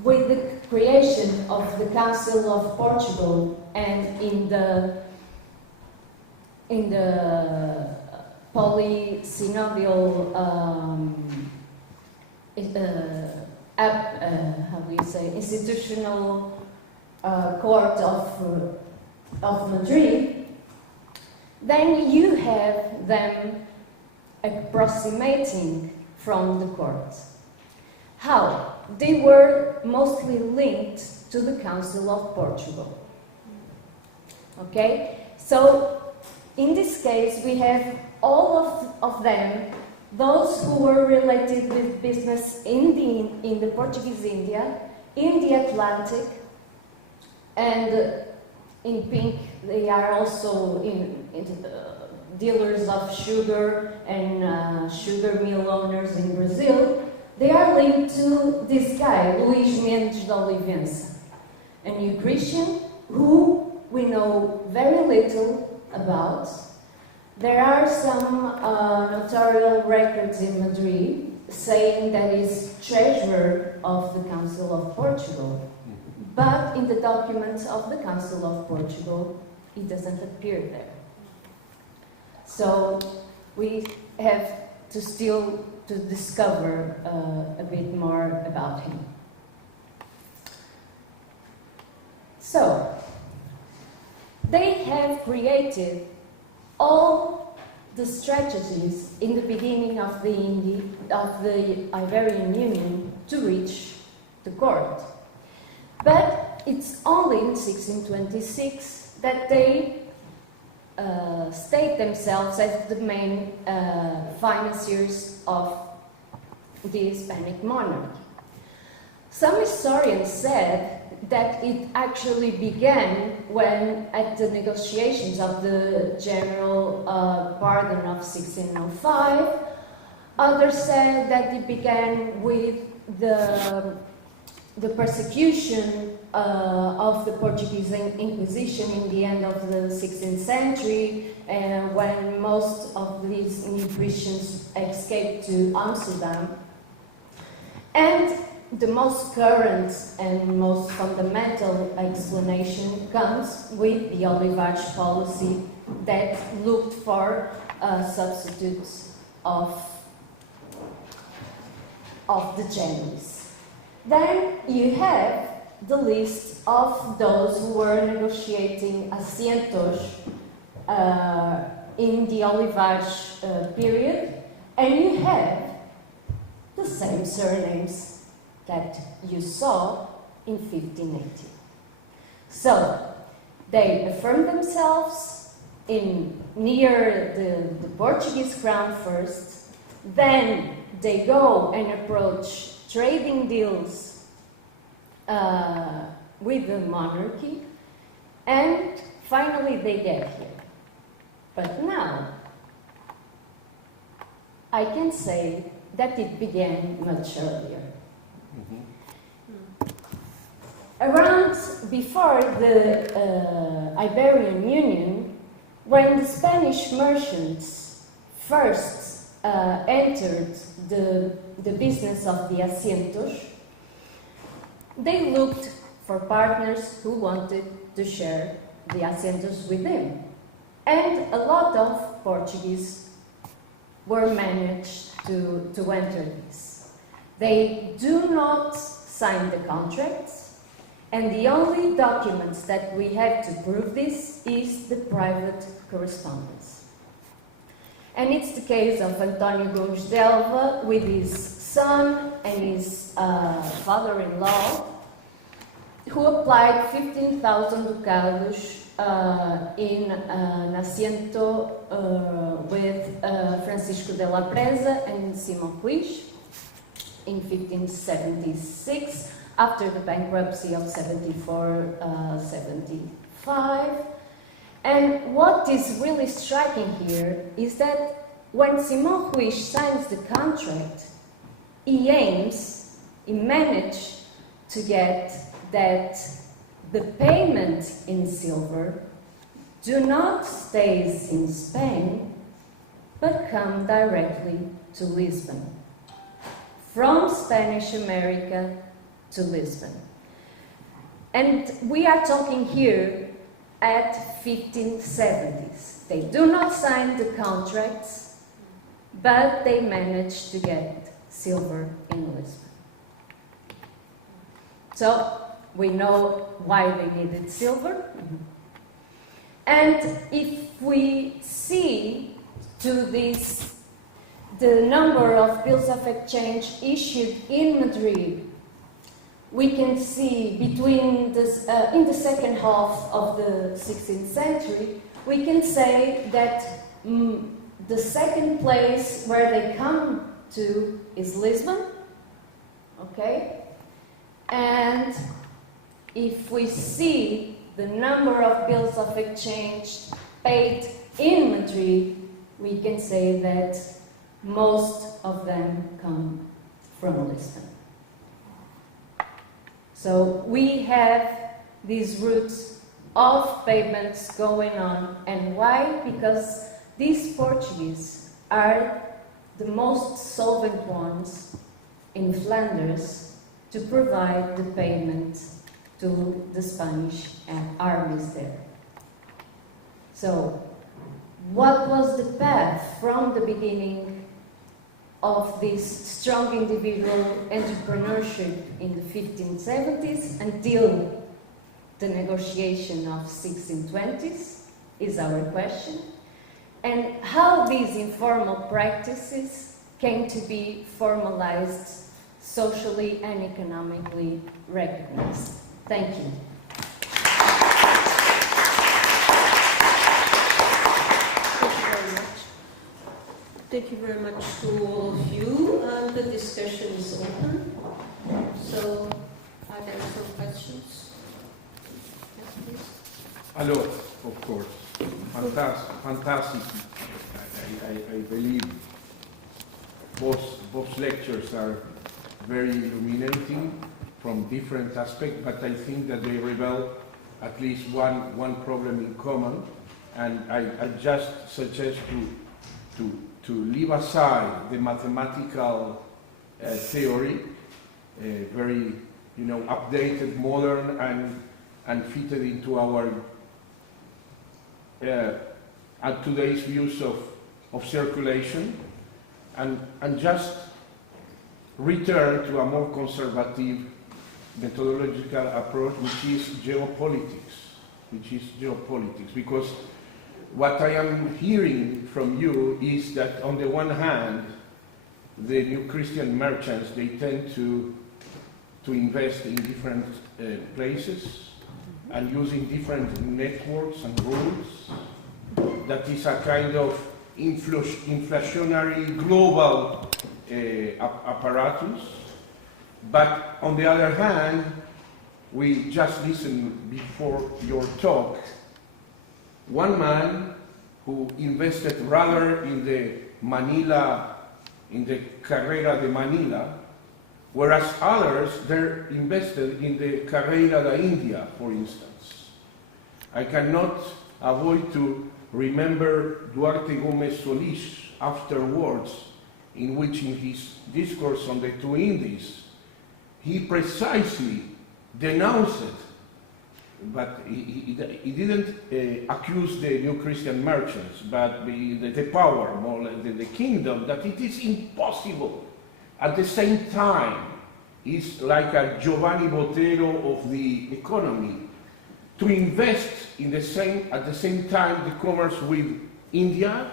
with the creation of the Council of Portugal and in the polysynodial institutional court of Madrid, then you have them approximating from the court. How? They were mostly linked to the Council of Portugal. Okay? So, in this case, we have all of them, those who were related with business in the Portuguese India, in the Atlantic, and in pink, they are also dealers of sugar and sugar mill owners in Brazil. They are linked to this guy, Luís Mendes de Olivença, a New Christian who we know very little about. There are some notarial records in Madrid saying that he's treasurer of the Council of Portugal, but in the documents of the Council of Portugal, he doesn't appear there. So we have to discover a bit more about him. So, they have created all the strategies in the beginning of the Iberian Union to reach the court. But it's only in 1626 that they state themselves as the main financiers of the Hispanic monarchy. Some historians said that it actually began when, at the negotiations of the General Pardon of 1605, others said that it began with the persecution of the Portuguese Inquisition in the end of the 16th century, when most of these new Christians escaped to Amsterdam. And the most current and most fundamental explanation comes with the Olivares policy that looked for substitutes of the Genoese. Then you have the list of those who were negotiating asientos in the Olivares period, and you have the same surnames that you saw in 1580. So they affirm themselves near the Portuguese crown first, then they go and approach trading deals with the monarchy, and finally they get here. But now, I can say that it began much earlier. Around before the Iberian Union, when the Spanish merchants first entered the business of the asientos, they looked for partners who wanted to share the asientos with them. And a lot of Portuguese were managed to enter this. They do not sign the contracts, and the only documents that we have to prove this is the private correspondence. And it's the case of António Gomes de Elva with his son and his father-in-law, who applied 15,000 ducados in an asiento with Francisco de la Presa and Simão Puig in 1576, after the bankruptcy of 74-75. And what is really striking here is that when Simão Puig signs the contract, he managed to get that the payment in silver do not stay in Spain, but come directly to Lisbon, from Spanish America to Lisbon. And we are talking here at 1570s. They do not sign the contracts, but they manage to get silver in Lisbon. So we know why they needed silver. And if we see to this, the number of bills of exchange issued in Madrid, we can see between this, in the second half of the 16th century, we can say that the second place where they come to is Lisbon, okay? And if we see the number of bills of exchange paid in Madrid, we can say that most of them come from Lisbon. So we have these routes of payments going on. And why? Because these Portuguese are the most solvent ones in Flanders to provide the payment to the Spanish armies there. So what was the path from the beginning of this strong individual entrepreneurship in the 1570s until the negotiation of 1620s is our question, and how these informal practices came to be formalized, socially and economically recognized. Thank you. Thank you very much to all of you. The discussion is open. So, are there some questions? Yes, please. A lot, of course. Fantastic. I believe both lectures are very illuminating from different aspects, but I think that they reveal at least one problem in common, and I just suggest to leave aside the mathematical theory, very updated, modern, and fitted into our today's views of circulation, and just return to a more conservative methodological approach, which is geopolitics, because what I am hearing from you is that on the one hand, the new Christian merchants, they tend to invest in different places and using different networks and rules. That is a kind of inflationary global apparatus. But on the other hand, we just listened before your talk, one man who invested rather in the Carrera de Manila, whereas others, they're invested in the Carrera de India, for instance. I cannot avoid to remember Duarte Gómez Solís afterwards, in which in his discourse on the two Indies, he precisely denounced it. But he didn't accuse the new Christian merchants, but the power, more like the kingdom, that it is impossible. At the same time, it's like a Giovanni Botero of the economy, to invest at the same time the commerce with India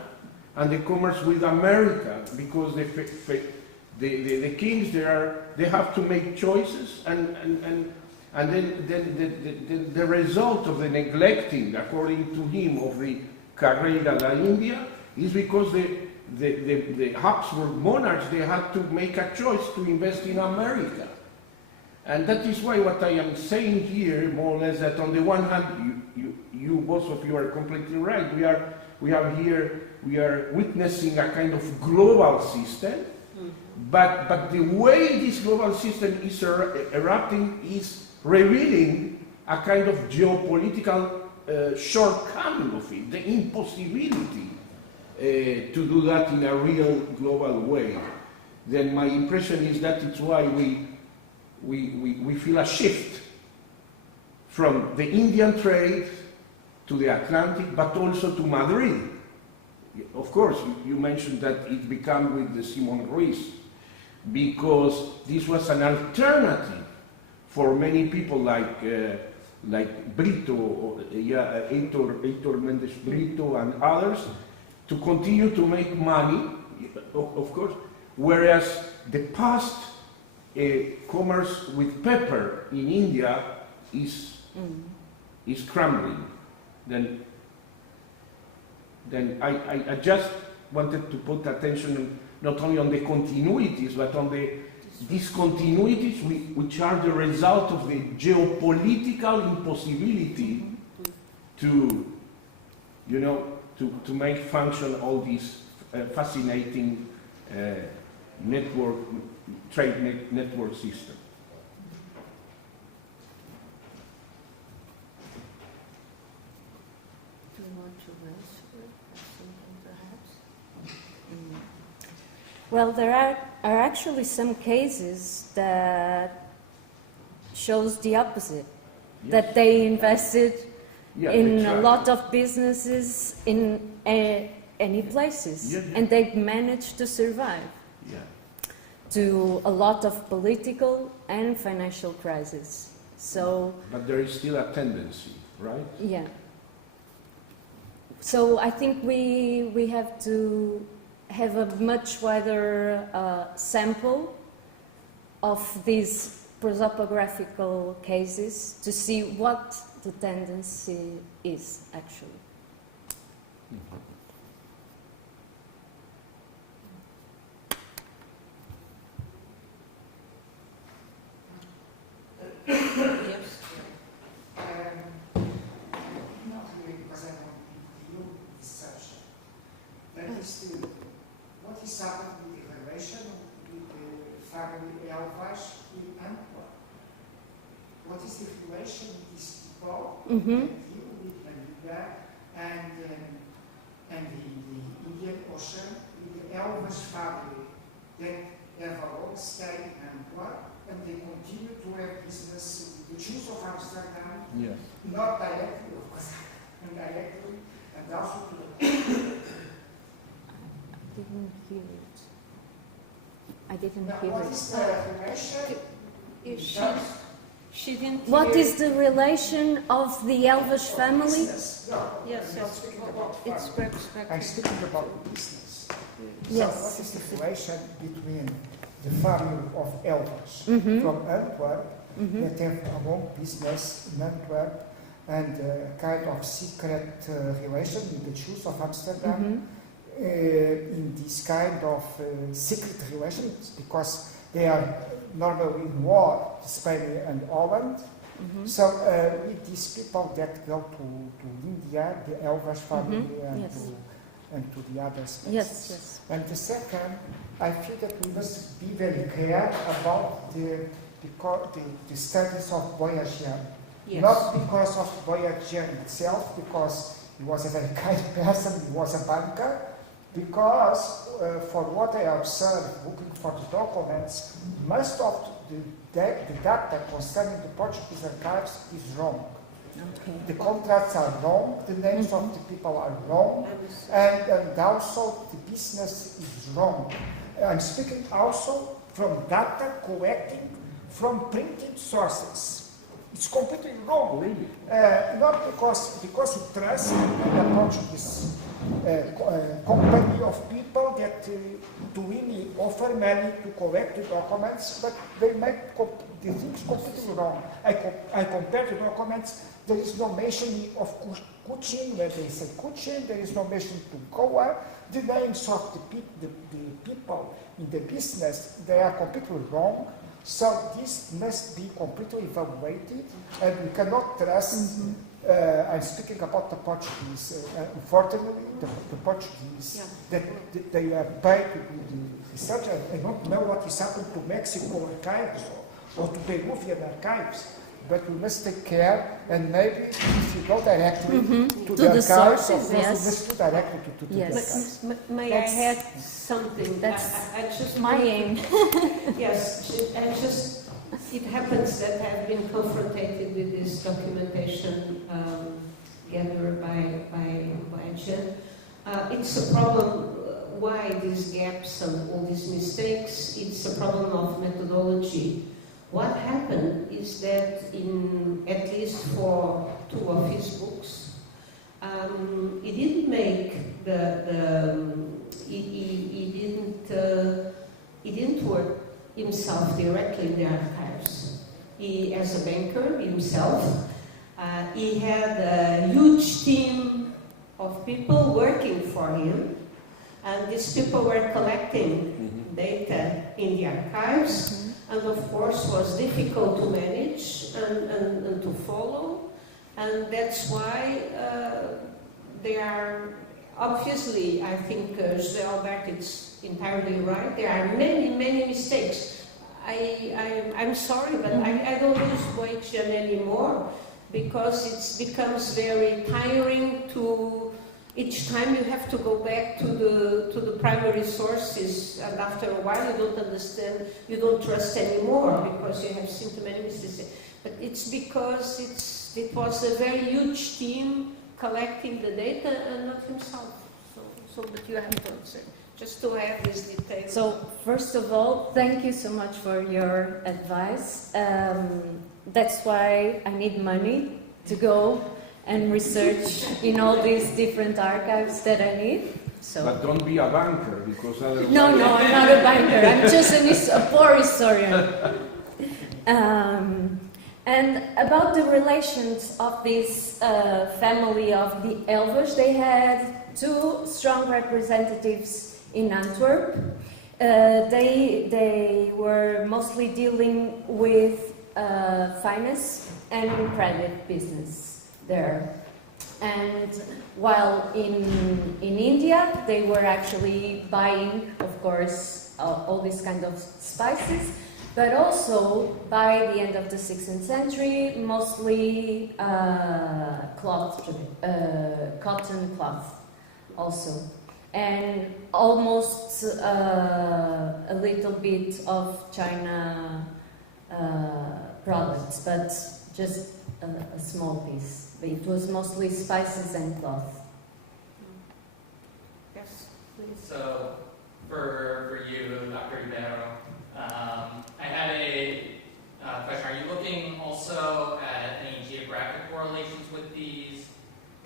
and the commerce with America, because the kings they have to make choices, and then the result of the neglecting, according to him, of the Carrera de India is because the Habsburg monarchs, they had to make a choice to invest in America. And that is why what I am saying here, more or less, that on the one hand, you both of you are completely right. We are witnessing a kind of global system, but the way this global system is erupting is revealing a kind of geopolitical shortcoming of it, the impossibility to do that in a real global way. Then my impression is that it's why we feel a shift from the Indian trade to the Atlantic, but also to Madrid. Of course, you mentioned that it began with the Simon Ruiz, because this was an alternative for many people like Brito, Heitor Mendes Brito and others, to continue to make money, of course, whereas the past commerce with pepper in India is crumbling. Then I just wanted to put attention not only on the continuities, but on the discontinuities which are the result of the geopolitical impossibility to make function all these fascinating trade network system. Do you want to answer something perhaps? Well, there are actually some cases that shows the opposite, Yes. that they invested in exactly. a lot of businesses in any places, Yeah. and they've managed to survive. Yeah. to a lot of political and financial crises. So, But there is still a tendency, right? yeah. So I think we have to have a much wider sample of these prosopographical cases to see what the tendency is actually. Yes. Not really, because I want to deal with this subject. That is what is happening with the relation with the family Évora in Antwerp. What is the relation with these people that deal with Namibia and the Indian Ocean with the Évora family that have a long stay in Antwerp and they continue to have business with the Jews of Amsterdam? Yes. Not directly, of course, indirectly, and also to the Didn't hear it. I didn't Now, hear what it. is the relation? She didn't What hear- is the relation of the Elvis family? Business. No, Yes, I'm not yes. speaking about It's family. perspective. I'm speaking about business. Yes. So what is the relation between the family of Elvis from Antwerp that have a long business in Antwerp and kind of secret relation with the Jews of Amsterdam in this kind of secret relations because they are normally in war, Spain and Holland. So with these people that go to India, the Elvis family Yes. and to the other spaces. Yes, yes. And the second, I feel that we must be very clear about the status of Voyager. Yes. Not because of Voyager itself, because he was a very kind person, he was a banker, because for what I observed looking for the documents, most of the data concerning the Portuguese archives is wrong. Okay. The contracts are wrong, the names of the people are wrong, and also the business is wrong. I'm speaking also from data collecting from printed sources. It's completely wrong. Really? Not because he trusts in a Portuguese company of people that to really offer money to collect the documents, but they make the things completely wrong. I compare the documents. There is no mention of Kuchin, where they say Kuchin. There is no mention to Goa. The names of the people in the business, they are completely wrong. So this must be completely evaluated, and we cannot trust. I'm speaking about the Portuguese. Unfortunately, the Portuguese that they are paid to do the research. I don't know what is happening to Mexico archives or to Peruvian archives. But we must take care, and maybe if you go directly to the archives, sources, of course, yes. we must go directly to the Yes. archives. May I add something? That's I just my aim. Yes, it happens that I've been confronted with this documentation gathered by Jen. It's a problem. Why these gaps and all these mistakes? It's a problem of methodology. What happened is that at least for two of his books, he didn't make he didn't work himself directly in the archives. He, as a banker himself, he had a huge team of people working for him, and these people were collecting data in the archives. And of course was difficult to manage and to follow, and that's why they are obviously, I think José Alberto is entirely right, there are many mistakes. I'm sorry, but I don't use Voyager anymore because it becomes very tiring to each time you have to go back to the primary sources, and after a while you don't understand, you don't trust anymore because you have seen too many mistakes. But it's because it was a very huge team collecting the data and not himself. But you have to answer. just to have this detail. So, first of all, thank you so much for your advice. That's why I need money to go and research in all these different archives that I need. So. But don't be a banker, because otherwise... No, I'm not a banker. I'm just a poor historian. And about the relations of this family of the Évora, they had two strong representatives in Antwerp. They were mostly dealing with finance and credit business there. And while in India, they were actually buying, of course, all these kind of spices, but also by the end of the 16th century, mostly cotton cloth also. And almost a little bit of China products, but just a small piece. It was mostly spices and cloth. Yes, please. So, for you, Dr. Ribeiro, I had a question. Are you looking also at any geographic correlations with these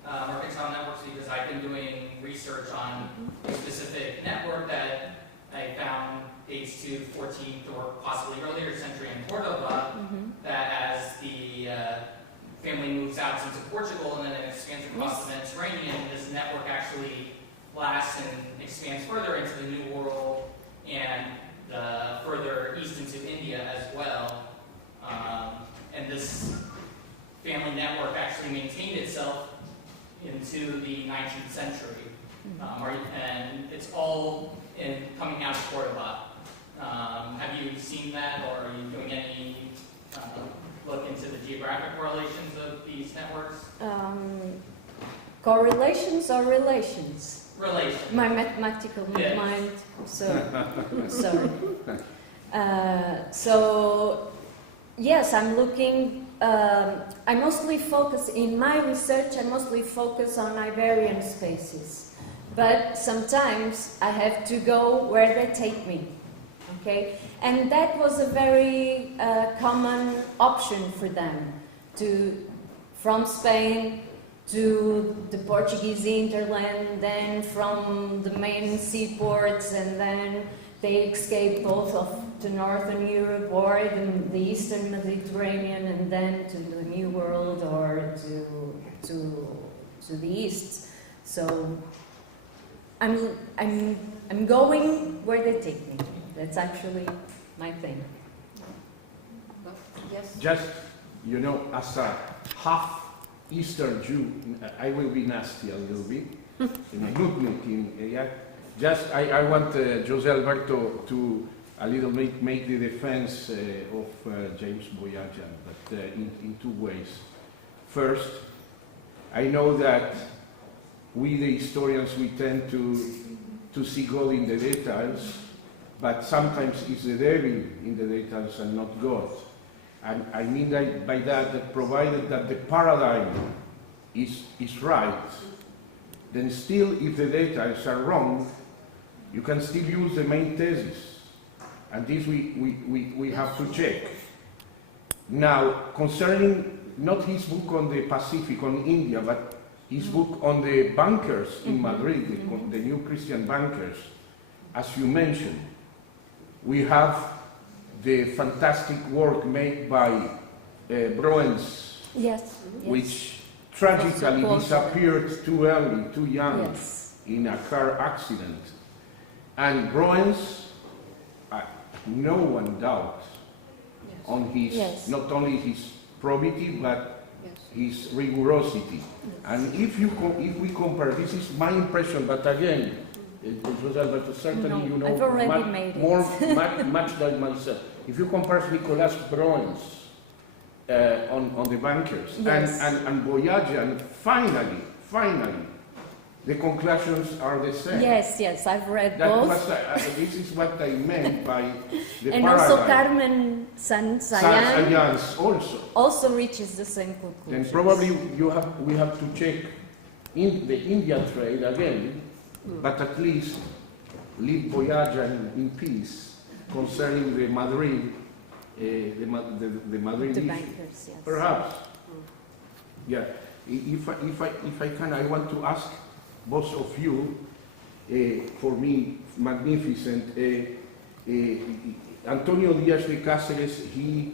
mercantile networks? Because I've been doing research on a specific network that I found dates to 14th or possibly earlier century in Cordoba, that as the family moves out into Portugal and then it expands across the Mediterranean, this network actually lasts and expands further into the New World and further east into India as well. And this family network actually maintained itself into the 19th century. And it's all coming out of Cordoba. Have you seen that, or are you doing any look into the geographic correlations of these networks? Correlations or relations? Relations. My mathematical mind, sorry. So, yes, I'm looking, I mostly focus, in my research, I mostly focus on Iberian spaces. But sometimes I have to go where they take me, okay? And that was a very common option for them, from Spain to the Portuguese hinterland, then from the main seaports, and then they escaped both to Northern Europe or the Eastern Mediterranean, and then to the New World or to the East. So I'm going where they take me. That's actually my thing. Yes. Just, as a half Eastern Jew, I will be nasty a little bit. Just, I want José Alberto to a little make the defense of James Boyajian, but in two ways. First, I know that we, the historians, we tend to see God in the details, but sometimes it's the devil in the details and not God. And I mean by that provided that the paradigm is right, then still, if the details are wrong, you can still use the main thesis. And this we have to check. Now, concerning not his book on the Pacific, on India, but his book on the bankers in Madrid, the new Christian bankers, as you mentioned, we have the fantastic work made by Broens, which tragically disappeared too early, too young, in a car accident. And Broens, no one doubts on his, not only his probity, but his rigorosity. And if we compare, this is my impression, but again, but certainly you know much than myself. If you compare Nicolas Broens on the bankers and Boyajian, finally, the conclusions are the same. Yes, I've read both. This is what I meant by the and paradigm. also Carmen Sansayan also reaches the same conclusion. Then probably we have to check in the India trade again, but at least live voyage in peace concerning the Madrid, the Madrid The issue. bankers, yes. Perhaps. Yeah. If I can, I want to ask both of you, for me, magnificent. Antonio Díaz de Cáceres, he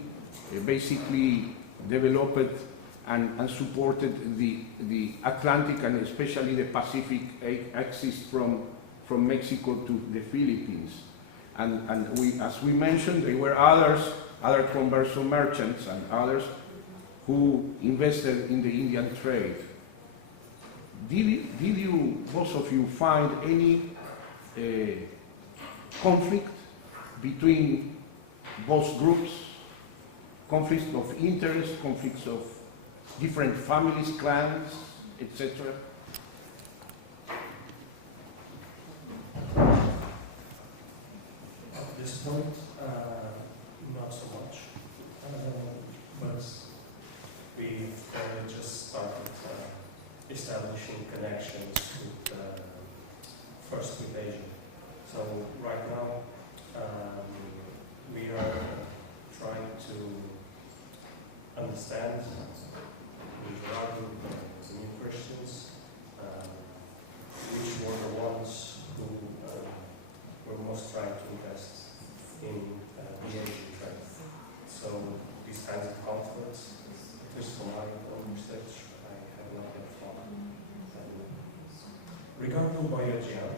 basically developed and supported the Atlantic and especially the Pacific axis from Mexico to the Philippines. And we, as we mentioned, there were other Converso merchants and others who invested in the Indian trade. Did you, both of you, find any conflict between both groups? Conflicts of interest, conflicts of different families, clans, etc.? At this point, not so much. But we've just started establishing connections with, first with Asia. So right now, we are trying to understand the new Christians, which were the ones who were most trying to invest in the Asian trade. So these kinds of conflicts, at least from my own research, I have not yet found. Regarding Boyajian,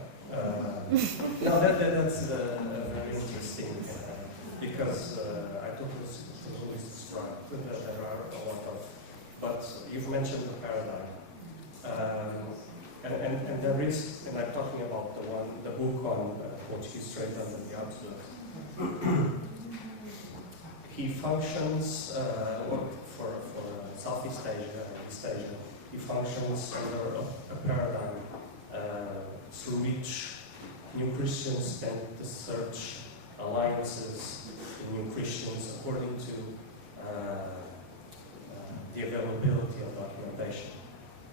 no, that's very interesting because I totally subscribe that there are a lot of, but you've mentioned the paradigm, and there is, and I'm talking about the book on Portuguese trade under the Hautes. He functions for Southeast Asia and East Asia. He functions under a paradigm through which new Christians tend to search alliances in new Christians according to the availability of documentation.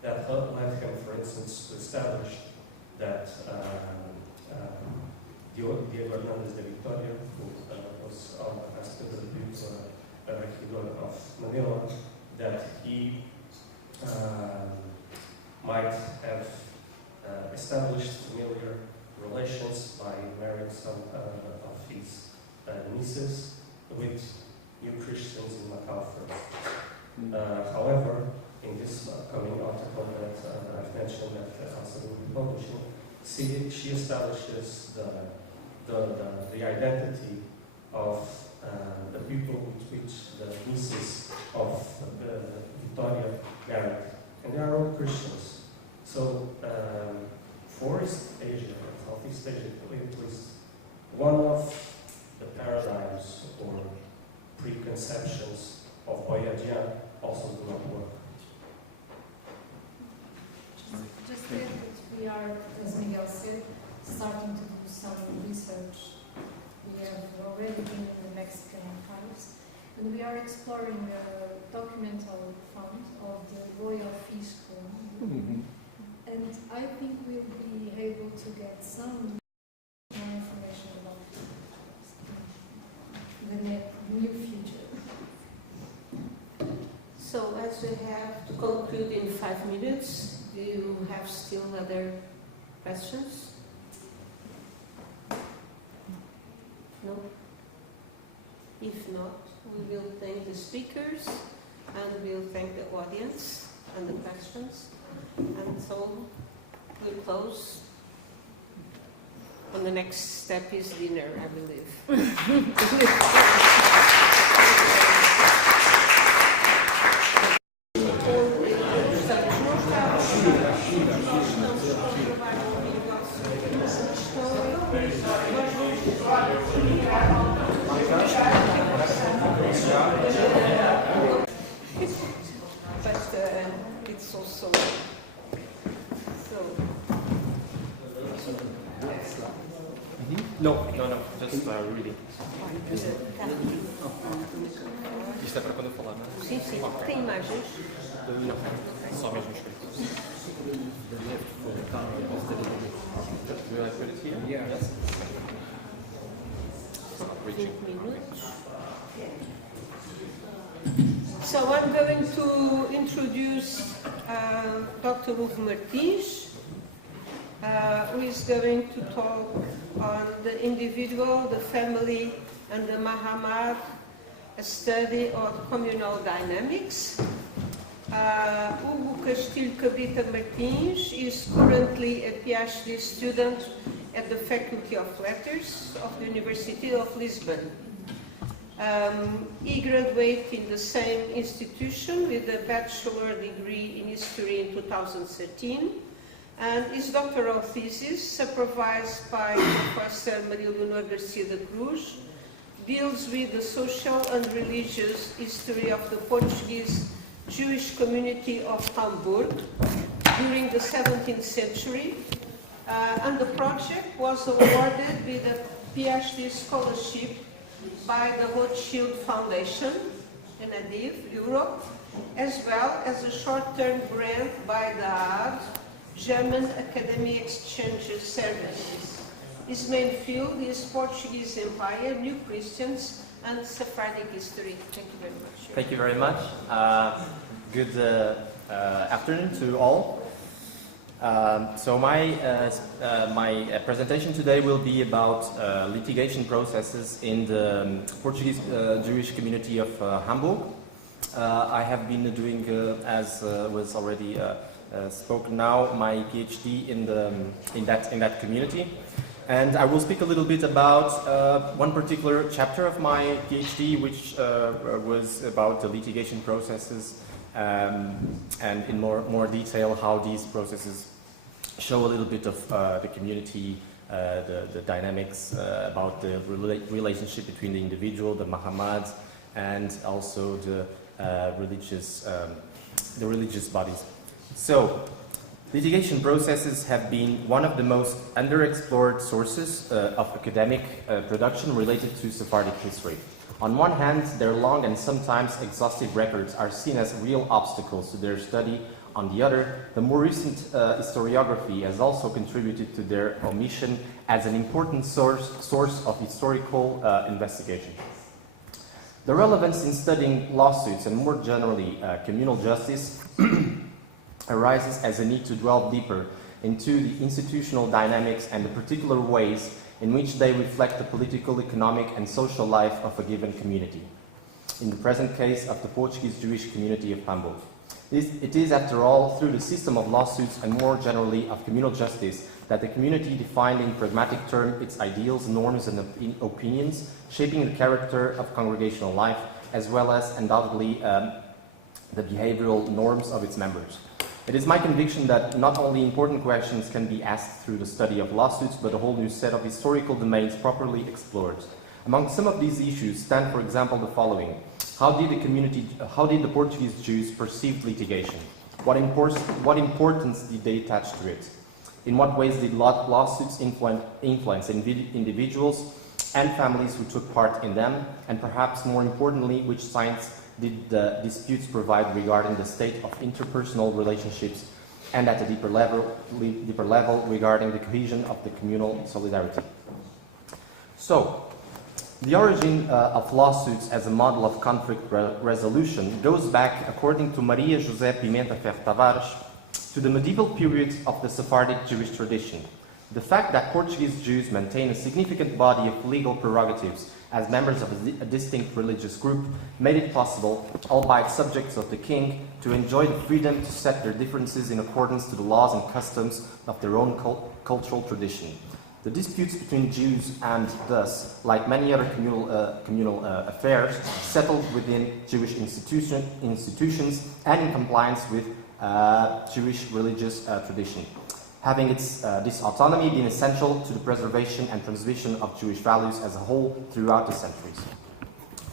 That led him, for instance, to establish that Diego Hernández de Victoria, who was ambassador to the Regidor of Manila, that he might have established familiar relations by marrying some of his nieces with new Christians in Macau first. However, in this upcoming article that I've mentioned that also will be publishing, she establishes the identity of the people with which the nieces of Victoria married, and they are all Christians. So for East Asia, Southeast Asia at least, one of the paradigms or preconceptions of Boyajian also do not work. Just that we are, as Miguel said, starting to do some research. We have already been in the Mexican archives, and we are exploring a documental fund of the Royal Fish School. Mm-hmm. And I think we'll be able to get some more information about the near future. So as we have to conclude in 5 minutes, do you have still other questions? No? If not, we will thank the speakers and we'll thank the audience and the questions. And so we'll close. And the next step is dinner, I believe. But it's also so. No, just reading. Isto é para quando eu falar, não é? Sim, sim. Tem imagens? Não, só mesmo escrito. Do I put it here? Yeah. Yes. It's not reaching. 20 minutes. So I'm going to introduce Dr. Hugo Martins, who is going to talk on the individual, the family, and the Mahamad, a study of communal dynamics. Hugo Castilho Cabrita Martins is currently a PhD student at the Faculty of Letters of the University of Lisbon. He graduated in the same institution with a bachelor degree in history in 2013, and his doctoral thesis, supervised by Professor Maria Leonor Garcia da Cruz, deals with the social and religious history of the Portuguese Jewish community of Hamburg during the 17th century, and the project was awarded with a PhD scholarship by the Rothschild Foundation in Adiv, Europe, as well as a short-term grant by the Hautes, German Academy Exchange Services. His main field is Portuguese Empire, New Christians, and Sephardic history. Thank you very much. Thank you very much. Good afternoon to all. So my presentation today will be about litigation processes in the Portuguese Jewish community of Hamburg. I have been doing, as was already spoken now, my PhD in that community, and I will speak a little bit about one particular chapter of my PhD, which was about the litigation processes, and in more detail how these processes show a little bit of the community, the dynamics about the relationship between the individual, the Mahamad, and also the religious bodies. So, litigation processes have been one of the most underexplored sources of academic production related to Sephardic history. On one hand, their long and sometimes exhaustive records are seen as real obstacles to their study. On the other, the more recent historiography has also contributed to their omission as an important source of historical investigation. The relevance in studying lawsuits and more generally communal justice arises as a need to delve deeper into the institutional dynamics and the particular ways in which they reflect the political, economic, and social life of a given community. In the present case of the Portuguese Jewish community of Hamburg. It is, after all, through the system of lawsuits and more generally of communal justice that the community defined in pragmatic terms its ideals, norms, and opinions, shaping the character of congregational life, as well as, undoubtedly, the behavioral norms of its members. It is my conviction that not only important questions can be asked through the study of lawsuits, but a whole new set of historical domains properly explored. Among some of these issues stand, for example, the following. How did the Portuguese Jews perceive litigation? What importance did they attach to it? In what ways did lawsuits influence individuals and families who took part in them? And perhaps more importantly, which signs did the disputes provide regarding the state of interpersonal relationships, and at a deeper level regarding the cohesion of the communal solidarity? So, the origin of lawsuits as a model of conflict resolution goes back, according to Maria José Pimenta Ferro Tavares, to the medieval period of the Sephardic Jewish tradition. The fact that Portuguese Jews maintain a significant body of legal prerogatives as members of a distinct religious group made it possible, albeit subjects of the king, to enjoy the freedom to set their differences in accordance to the laws and customs of their own cultural tradition. The disputes between Jews and thus, like many other communal affairs, settled within Jewish institutions and in compliance with Jewish religious tradition, having this autonomy been essential to the preservation and transmission of Jewish values as a whole throughout the centuries.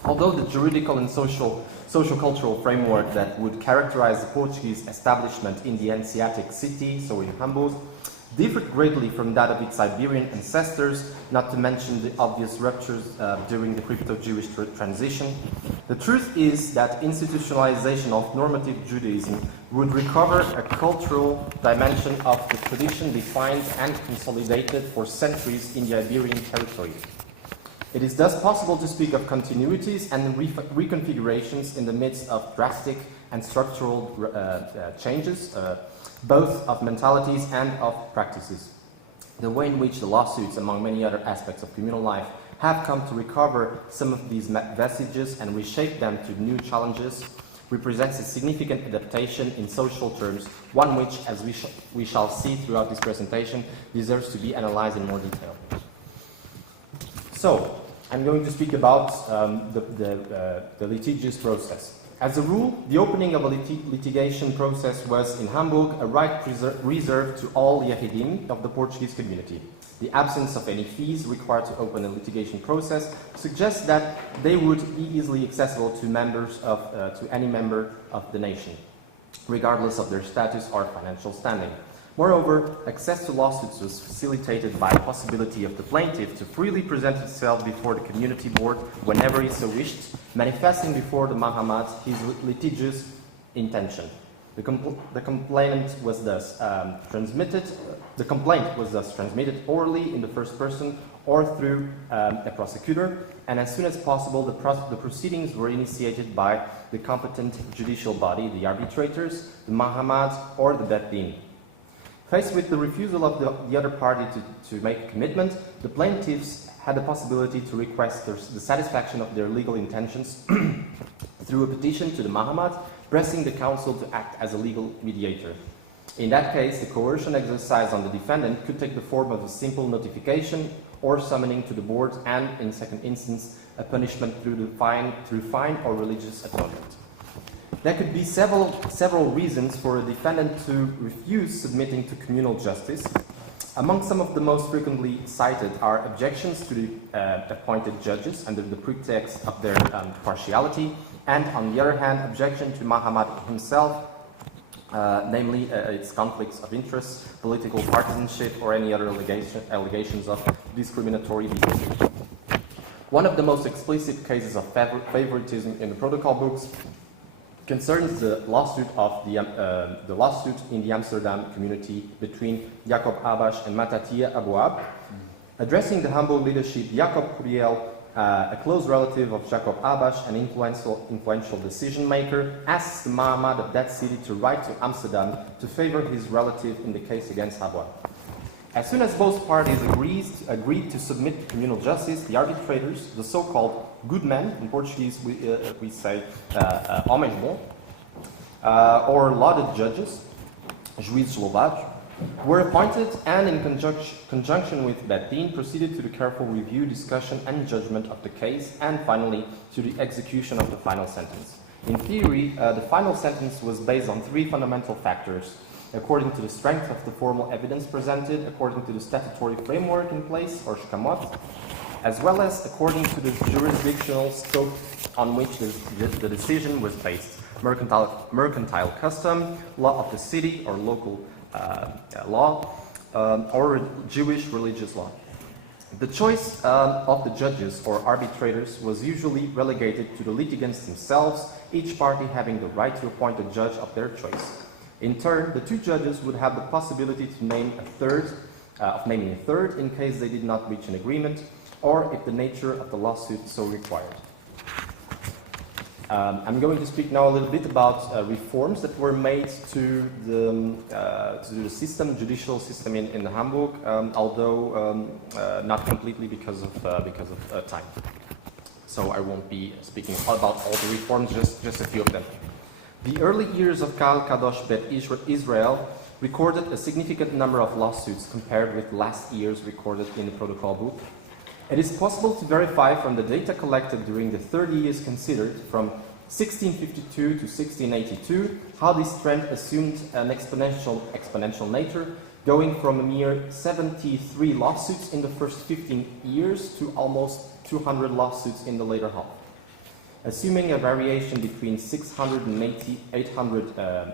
Although the juridical and social-cultural framework that would characterize the Portuguese establishment in the Hanseatic city, so in Hamburg, differed greatly from that of its Iberian ancestors, not to mention the obvious ruptures during the crypto-Jewish transition. The truth is that institutionalization of normative Judaism would recover a cultural dimension of the tradition defined and consolidated for centuries in the Iberian territory. It is thus possible to speak of continuities and reconfigurations in the midst of drastic and structural changes, both of mentalities and of practices. The way in which the lawsuits, among many other aspects of communal life, have come to recover some of these vestiges and reshape them to new challenges represents a significant adaptation in social terms, one which, as we shall see throughout this presentation, deserves to be analyzed in more detail. So, I'm going to speak about the litigious process. As a rule, the opening of a litigation process was, in Hamburg, a right reserved to all Yahidim of the Portuguese community. The absence of any fees required to open a litigation process suggests that they would be easily accessible to any member of the nation, regardless of their status or financial standing. Moreover, access to lawsuits was facilitated by the possibility of the plaintiff to freely present himself before the community board whenever he so wished, manifesting before the Mahamad his litigious intention. The complaint was thus transmitted orally in the first person or through a prosecutor, and as soon as possible the proceedings were initiated by the competent judicial body, the arbitrators, the Mahamad, or the Bet Din. Faced with the refusal of the other party to make a commitment, the plaintiffs had the possibility to request the satisfaction of their legal intentions through a petition to the Mahamad, pressing the council to act as a legal mediator. In that case, the coercion exercised on the defendant could take the form of a simple notification or summoning to the board and, in second instance, a punishment through fine or religious atonement. There could be several reasons for a defendant to refuse submitting to communal justice. Among some of the most frequently cited are objections to the appointed judges under the pretext of their partiality, and on the other hand, objection to Mahamad himself, namely its conflicts of interest, political partisanship, or any other allegations of discriminatory behavior. One of the most explicit cases of favoritism in the protocol books concerns the lawsuit in the Amsterdam community between Jacob Abash and Matatia Abouab. Addressing the Hamburg leadership, Jacob Curiel, a close relative of Jacob Abash, an influential decision maker, asks the Mahamad of that city to write to Amsterdam to favor his relative in the case against Abouab. As soon as both parties agreed to submit to communal justice, the arbitrators, the so-called good men, in Portuguese we say homens bons, or lauded judges, juízes louvados, were appointed and in conjunction with Bet Din proceeded to the careful review, discussion and judgment of the case and finally to the execution of the final sentence. In theory, the final sentence was based on three fundamental factors: according to the strength of the formal evidence presented, according to the statutory framework in place, or shkamot, as well as according to the jurisdictional scope on which the decision was based: mercantile custom, law of the city or local law, or Jewish religious law. The choice of the judges or arbitrators was usually relegated to the litigants themselves, each party having the right to appoint a judge of their choice. In turn, the two judges would have the possibility to name naming a third in case they did not reach an agreement, or if the nature of the lawsuit so required. I'm going to speak now a little bit about reforms that were made to the judicial system in Hamburg, although not completely because of time. So I won't be speaking about all the reforms, just a few of them. The early years of Kal Kadosh Bet Israel recorded a significant number of lawsuits compared with last year's recorded in the protocol book. It is possible to verify from the data collected during the 30 years considered from 1652 to 1682 how this trend assumed an exponential nature, going from a mere 73 lawsuits in the first 15 years to almost 200 lawsuits in the later half. Assuming a variation between 600 and 800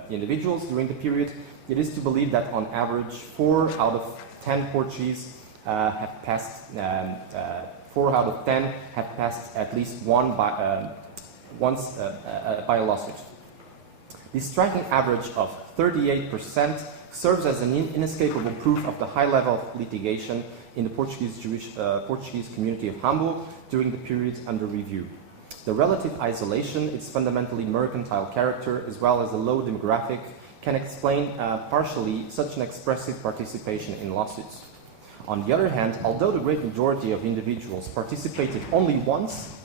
individuals during the period, it is to believe that on average 4 out of 10 Portuguese have passed 4 out of 10 have passed at least once by a lawsuit. This striking average of 38% serves as an inescapable proof of the high level of litigation in the Portuguese community of Hamburg during the period under review. The relative isolation, its fundamentally mercantile character, as well as the low demographic, can explain partially such an expressive participation in lawsuits. On the other hand, although the great majority of individuals participated only once,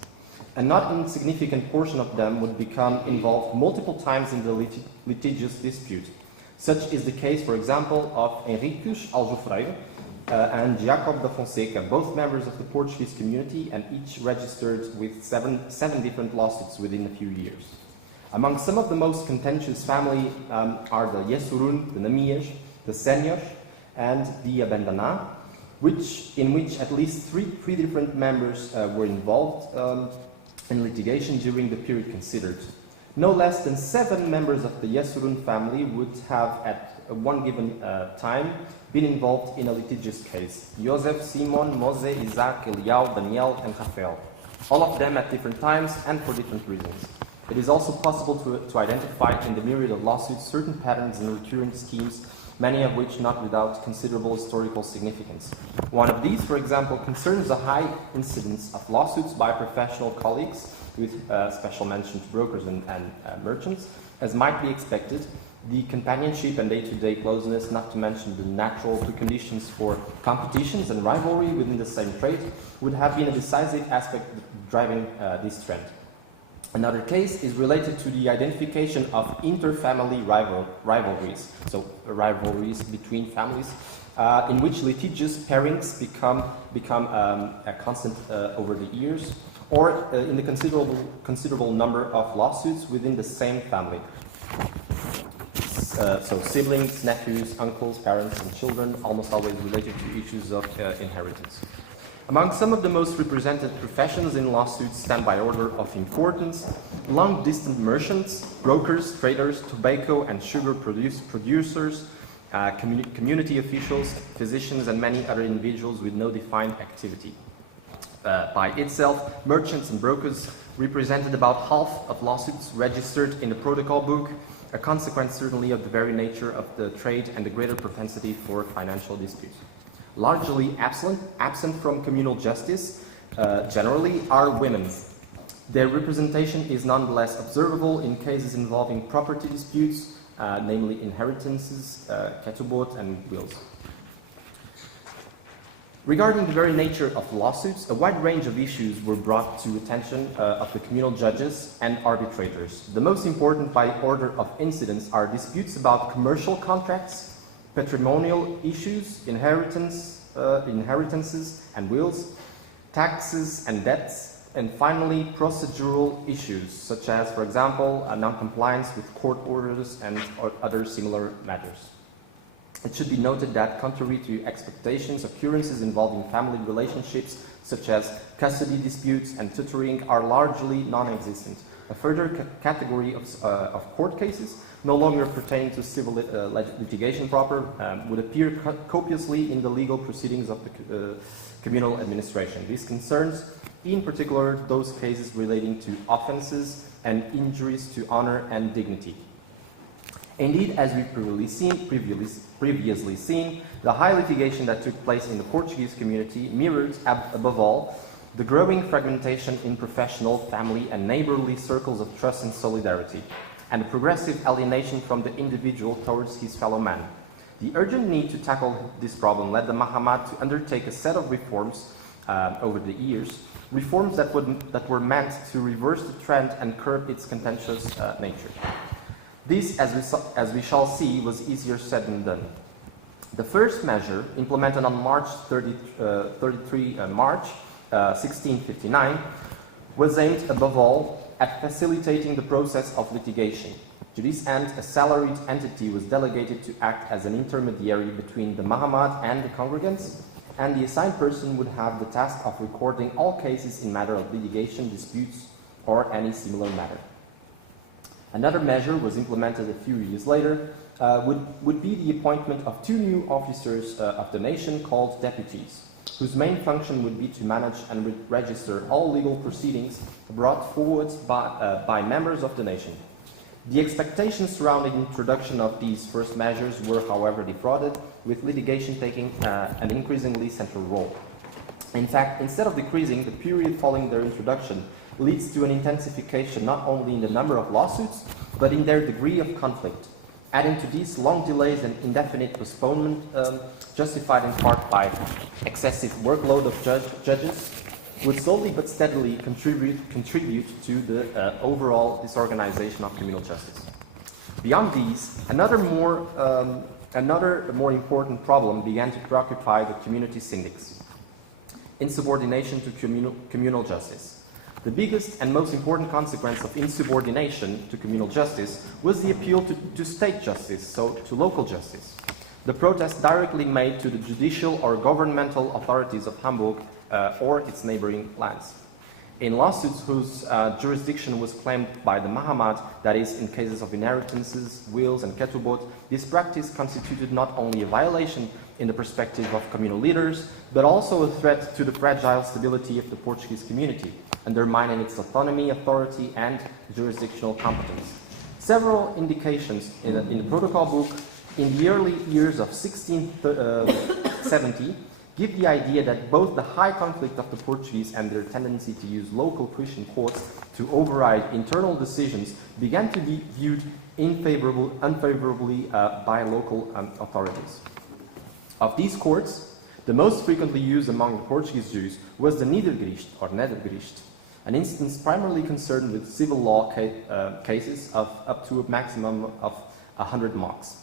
a not insignificant portion of them would become involved multiple times in the litigious dispute. Such is the case, for example, of Henriques Aljofreire and Jacob da Fonseca, both members of the Portuguese community and each registered with seven different lawsuits within a few years. Among some of the most contentious family are the Yesurun, the Namias, the Senhores, and the Abandana, in which at least three different members were involved in litigation during the period considered. No less than 7 members of the Yesurun family would have, at one given time, been involved in a litigious case. Joseph, Simon, Mose, Isaac, Eliao, Daniel, and Rafael. All of them at different times and for different reasons. It is also possible to identify in the myriad of lawsuits certain patterns and recurrent schemes, many of which not without considerable historical significance. One of these, for example, concerns the high incidence of lawsuits by professional colleagues, with special mention to brokers and merchants, as might be expected. The companionship and day-to-day closeness, not to mention the natural preconditions for competitions and rivalry within the same trade, would have been a decisive aspect driving this trend. Another case is related to the identification of inter-family rivalries, so rivalries between families, in which litigious pairings become a constant over the years, or in the considerable number of lawsuits within the same family. So siblings, nephews, uncles, parents, and children, almost always related to issues of inheritance. Among some of the most represented professions in lawsuits stand by order of importance: long-distance merchants, brokers, traders, tobacco and sugar producers, community officials, physicians, and many other individuals with no defined activity. By itself, merchants and brokers represented about half of lawsuits registered in the protocol book, a consequence certainly of the very nature of the trade and the greater propensity for financial disputes. Largely absent from communal justice, generally, are women. Their representation is nonetheless observable in cases involving property disputes, namely inheritances, ketubot, and wills. Regarding the very nature of lawsuits, a wide range of issues were brought to attention of the communal judges and arbitrators. The most important by order of incidence are disputes about commercial contracts, patrimonial issues, inheritances and wills, taxes and debts, and finally procedural issues, such as, for example, non-compliance with court orders and other similar matters. It should be noted that, contrary to expectations, occurrences involving family relationships, such as custody disputes and tutoring, are largely non-existent. A further category of court cases, no longer pertaining to civil litigation proper, would appear copiously in the legal proceedings of the communal administration. This concerns, in particular, those cases relating to offences and injuries to honour and dignity. Indeed, as we've previously seen, the high litigation that took place in the Portuguese community mirrored, above all, the growing fragmentation in professional, family, and neighbourly circles of trust and solidarity, and the progressive alienation from the individual towards his fellow man. The urgent need to tackle this problem led the Mahamad to undertake a set of reforms over the years, reforms that were meant to reverse the trend and curb its contentious nature. This, as we shall see, was easier said than done. The first measure, implemented on March 1659, was aimed, above all, at facilitating the process of litigation. To this end, a salaried entity was delegated to act as an intermediary between the Mahamad and the congregants, and the assigned person would have the task of recording all cases in matter of litigation, disputes, or any similar matter. Another measure was implemented a few years later, would be the appointment of 2 new officers of the nation called deputies, whose main function would be to manage and register all legal proceedings brought forward by members of the nation. The expectations surrounding the introduction of these first measures were, however, defrauded, with litigation taking an increasingly central role. In fact, instead of decreasing, the period following their introduction leads to an intensification not only in the number of lawsuits, but in their degree of conflict. Adding to these long delays and indefinite postponement, justified in part by excessive workload of judges, would slowly but steadily contribute to the overall disorganization of criminal justice. Beyond these, another more important problem began to preoccupy the community syndics: insubordination to communal justice. The biggest and most important consequence of insubordination to communal justice was the appeal to state justice, so to local justice. The protest directly made to the judicial or governmental authorities of Hamburg or its neighboring lands. In lawsuits whose jurisdiction was claimed by the Mahamad, that is, in cases of inheritances, wills, and ketubot, this practice constituted not only a violation in the perspective of communal leaders, but also a threat to the fragile stability of the Portuguese community, undermining its autonomy, authority, and jurisdictional competence. Several indications in the protocol book in the early years of 1670 give the idea that both the high conflict of the Portuguese and their tendency to use local Christian courts to override internal decisions began to be viewed unfavorably by local authorities. Of these courts, the most frequently used among the Portuguese Jews was the Niedergericht or Nedergericht, an instance primarily concerned with civil law cases of up to a maximum of 100 marks.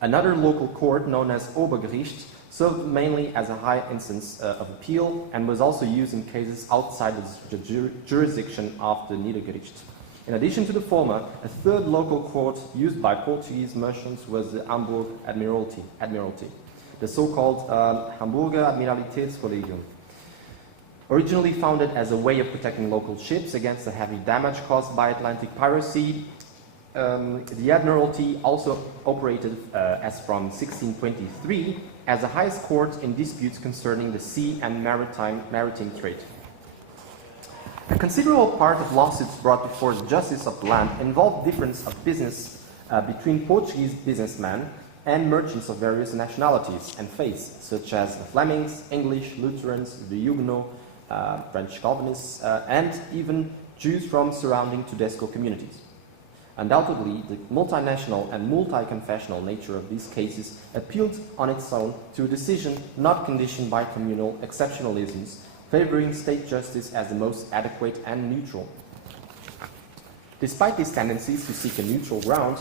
Another local court, known as Obergericht, served mainly as a high instance of appeal and was also used in cases outside the jurisdiction of the Niedergericht. In addition to the former, a third local court used by Portuguese merchants was the Hamburg Admiralty, the so-called Hamburger Admiralitätskollegium. Originally founded as a way of protecting local ships against the heavy damage caused by Atlantic piracy, the Admiralty also operated as from 1623 as the highest court in disputes concerning the sea and maritime trade. A considerable part of lawsuits brought before the justice of the land involved difference of business between Portuguese businessmen and merchants of various nationalities and faiths, such as the Flemings, English, Lutherans, the Huguenots, French Calvinists, and even Jews from surrounding Tedesco communities. Undoubtedly, the multinational and multi-confessional nature of these cases appealed on its own to a decision not conditioned by communal exceptionalisms, favoring state justice as the most adequate and neutral. Despite these tendencies to seek a neutral ground,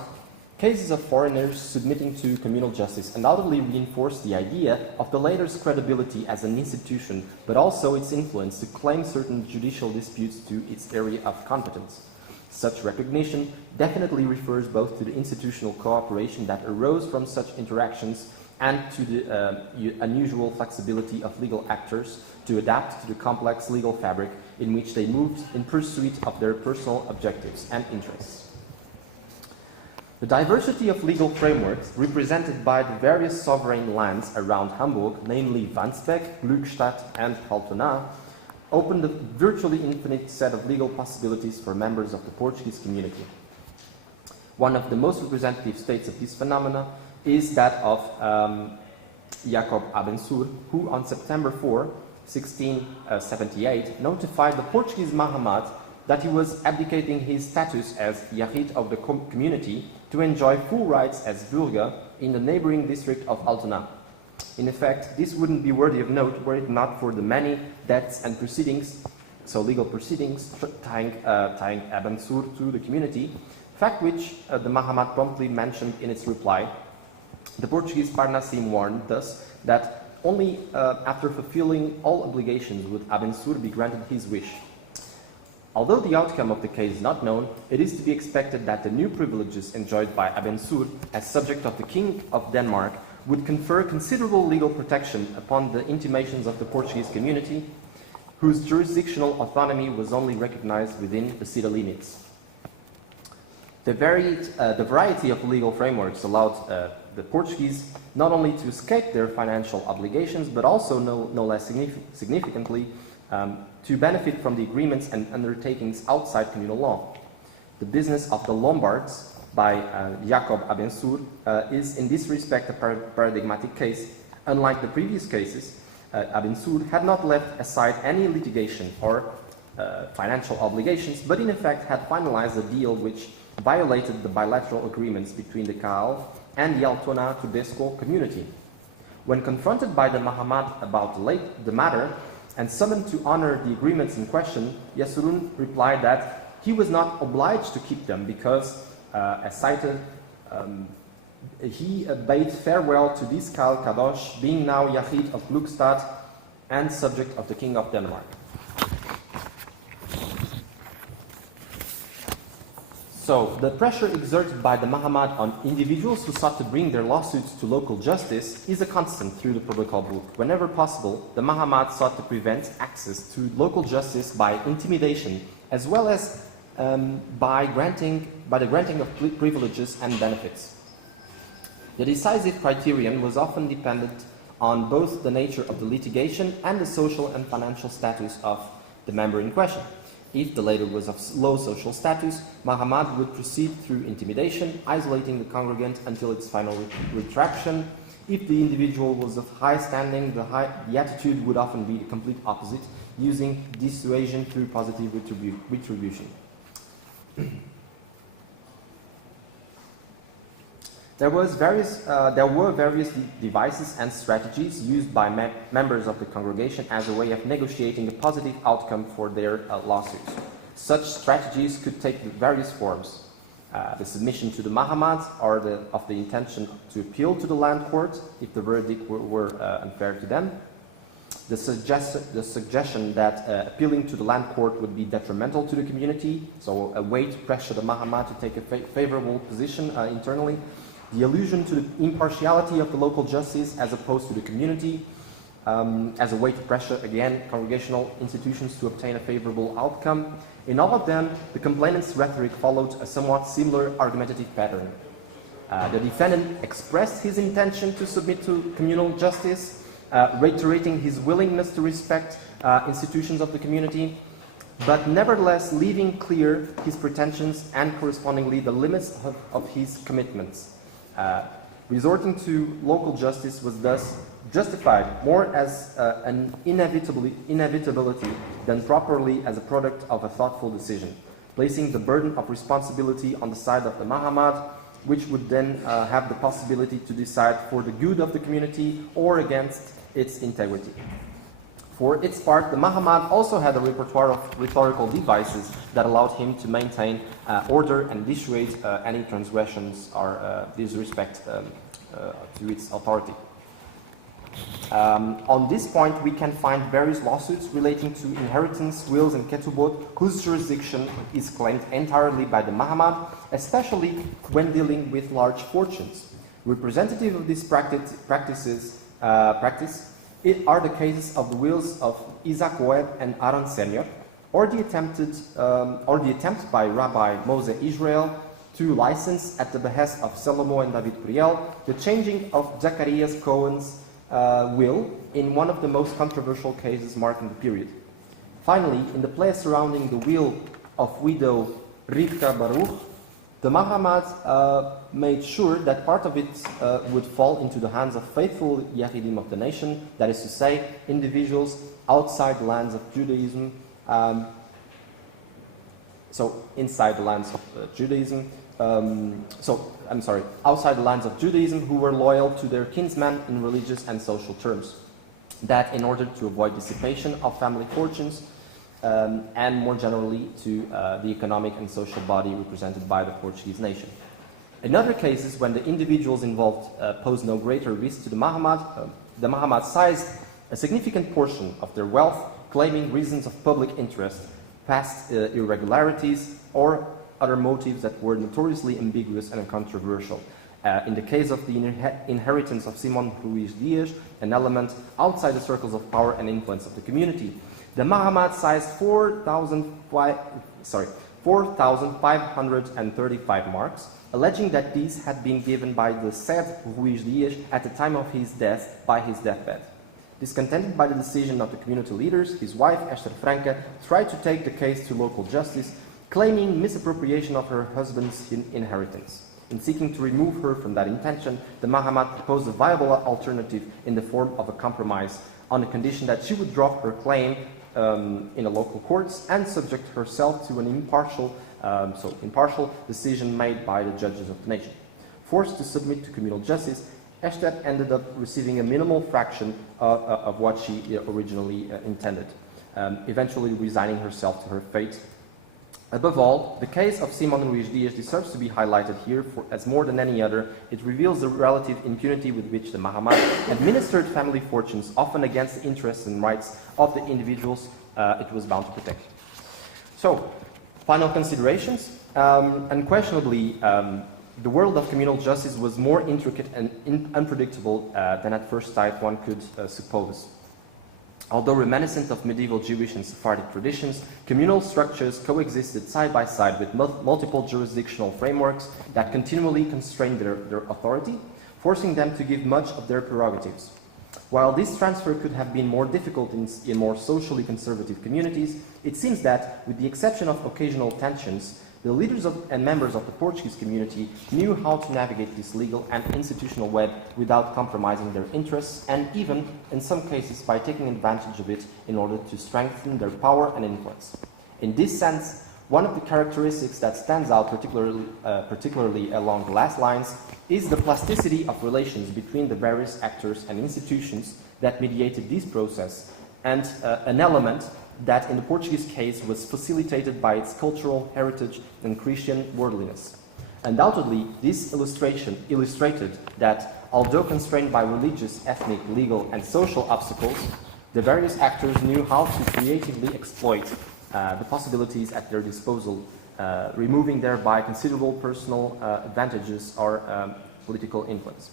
cases of foreigners submitting to communal justice undoubtedly reinforced the idea of the latter's credibility as an institution, but also its influence to claim certain judicial disputes to its area of competence. Such recognition definitely refers both to the institutional cooperation that arose from such interactions and to the unusual flexibility of legal actors to adapt to the complex legal fabric in which they moved in pursuit of their personal objectives and interests. The diversity of legal frameworks represented by the various sovereign lands around Hamburg, namely Wandsbek, Glückstadt, and Altona, opened a virtually infinite set of legal possibilities for members of the Portuguese community. One of the most representative states of this phenomena is that of Jacob Abençour, who on September 4, 1678, notified the Portuguese Mahamad that he was abdicating his status as Yahid of the community to enjoy full rights as Bürger in the neighboring district of Altona. In effect, this wouldn't be worthy of note were it not for the many debts and proceedings, so legal proceedings, tying Abençour to the community, fact which the Mahamad promptly mentioned in its reply. The Portuguese Parnassim warned thus that only after fulfilling all obligations would Abençour be granted his wish. Although the outcome of the case is not known, it is to be expected that the new privileges enjoyed by Abençour as subject of the King of Denmark would confer considerable legal protection upon the intimations of the Portuguese community, whose jurisdictional autonomy was only recognized within the city limits. The variety of legal frameworks allowed the Portuguese not only to escape their financial obligations, but also, no less significantly, to benefit from the agreements and undertakings outside communal law. The business of the Lombards by Jacob Abençour is in this respect a paradigmatic case. Unlike the previous cases, Abençour had not left aside any litigation or financial obligations, but in effect had finalized a deal which violated the bilateral agreements between the Caal and the Altona Tudesco community. When confronted by the Mahamad about the matter and summoned to honor the agreements in question, Yasurun replied that he was not obliged to keep them because, as cited, he bade farewell to this Kal Kadosh, being now Yahid of Glückstadt and subject of the King of Denmark. So, the pressure exerted by the Mahamad on individuals who sought to bring their lawsuits to local justice is a constant through the protocol book. Whenever possible, the Mahamad sought to prevent access to local justice by intimidation, as well as by the granting of privileges and benefits. The decisive criterion was often dependent on both the nature of the litigation and the social and financial status of the member in question. If the latter was of low social status, Mahamad would proceed through intimidation, isolating the congregant until its final retraction. If the individual was of high standing, the attitude would often be the complete opposite, using dissuasion through positive retribution. There were various devices and strategies used by members of the congregation as a way of negotiating a positive outcome for their lawsuits. Such strategies could take various forms. The submission to the Mahamad, or of the intention to appeal to the land court if the verdict were unfair to them. The suggestion that appealing to the land court would be detrimental to the community, so a way to pressure the Mahamad to take a favorable position internally. The allusion to the impartiality of the local justice as opposed to the community, as a way to pressure, again, congregational institutions to obtain a favorable outcome. In all of them, the complainant's rhetoric followed a somewhat similar argumentative pattern. The defendant expressed his intention to submit to communal justice, reiterating his willingness to respect institutions of the community, but nevertheless leaving clear his pretensions and correspondingly the limits of his commitments. Resorting to local justice was thus justified more as an inevitability than properly as a product of a thoughtful decision, placing the burden of responsibility on the side of the Mahamad, which would then have the possibility to decide for the good of the community or against its integrity. For its part, the Mahamad also had a repertoire of rhetorical devices that allowed him to maintain order and dissuade any transgressions or disrespect to its authority. On this point, we can find various lawsuits relating to inheritance, wills, and ketubot, whose jurisdiction is claimed entirely by the Mahamad, especially when dealing with large fortunes. Representative of this practice are the cases of the wills of Isaac Webb and Aaron Senior, or the attempt by Rabbi Mose Israel to license at the behest of Salomo and David Priel the changing of Zacharias Cohen's will in one of the most controversial cases marking the period. Finally, in the play surrounding the will of widow Rivka Baruch, the Mahamad made sure that part of it would fall into the hands of faithful Yahidim of the nation, that is to say, individuals outside the lands of Judaism, outside the lands of Judaism, who were loyal to their kinsmen in religious and social terms. That in order to avoid dissipation of family fortunes, and more generally to the economic and social body represented by the Portuguese nation. In other cases, when the individuals involved posed no greater risk to the Mahamad seized a significant portion of their wealth, claiming reasons of public interest, past irregularities, or other motives that were notoriously ambiguous and controversial. In the case of the inheritance of Simon Ruiz Dias, an element outside the circles of power and influence of the community. The Mahamad sized 4,535 marks, alleging that these had been given by the said Ruiz Dias at the time of his death by his deathbed. Discontented by the decision of the community leaders, his wife, Esther Franca, tried to take the case to local justice, claiming misappropriation of her husband's inheritance. In seeking to remove her from that intention, the Mahamad proposed a viable alternative in the form of a compromise on the condition that she would drop her claim in the local courts and subject herself to an impartial decision made by the judges of the nation. Forced to submit to communal justice, Esther ended up receiving a minimal fraction of what she originally intended, eventually resigning herself to her fate. Above all, the case of Simon Ruiz Dias deserves to be highlighted here, for as more than any other, it reveals the relative impunity with which the Mahamad administered family fortunes, often against the interests and rights of the individuals it was bound to protect. So, final considerations. Unquestionably, the world of communal justice was more intricate and unpredictable than at first sight one could suppose. Although reminiscent of medieval Jewish and Sephardic traditions, communal structures coexisted side by side with multiple jurisdictional frameworks that continually constrained their authority, forcing them to give much of their prerogatives. While this transfer could have been more difficult in more socially conservative communities, it seems that, with the exception of occasional tensions, the leaders and members of the Portuguese community knew how to navigate this legal and institutional web without compromising their interests, and even, in some cases, by taking advantage of it in order to strengthen their power and influence. In this sense, one of the characteristics that stands out particularly along the last lines is the plasticity of relations between the various actors and institutions that mediated this process, and an element that in the Portuguese case was facilitated by its cultural heritage and Christian worldliness. Undoubtedly, this illustration illustrated that, although constrained by religious, ethnic, legal, and social obstacles, the various actors knew how to creatively exploit the possibilities at their disposal, removing thereby considerable personal advantages or political influence.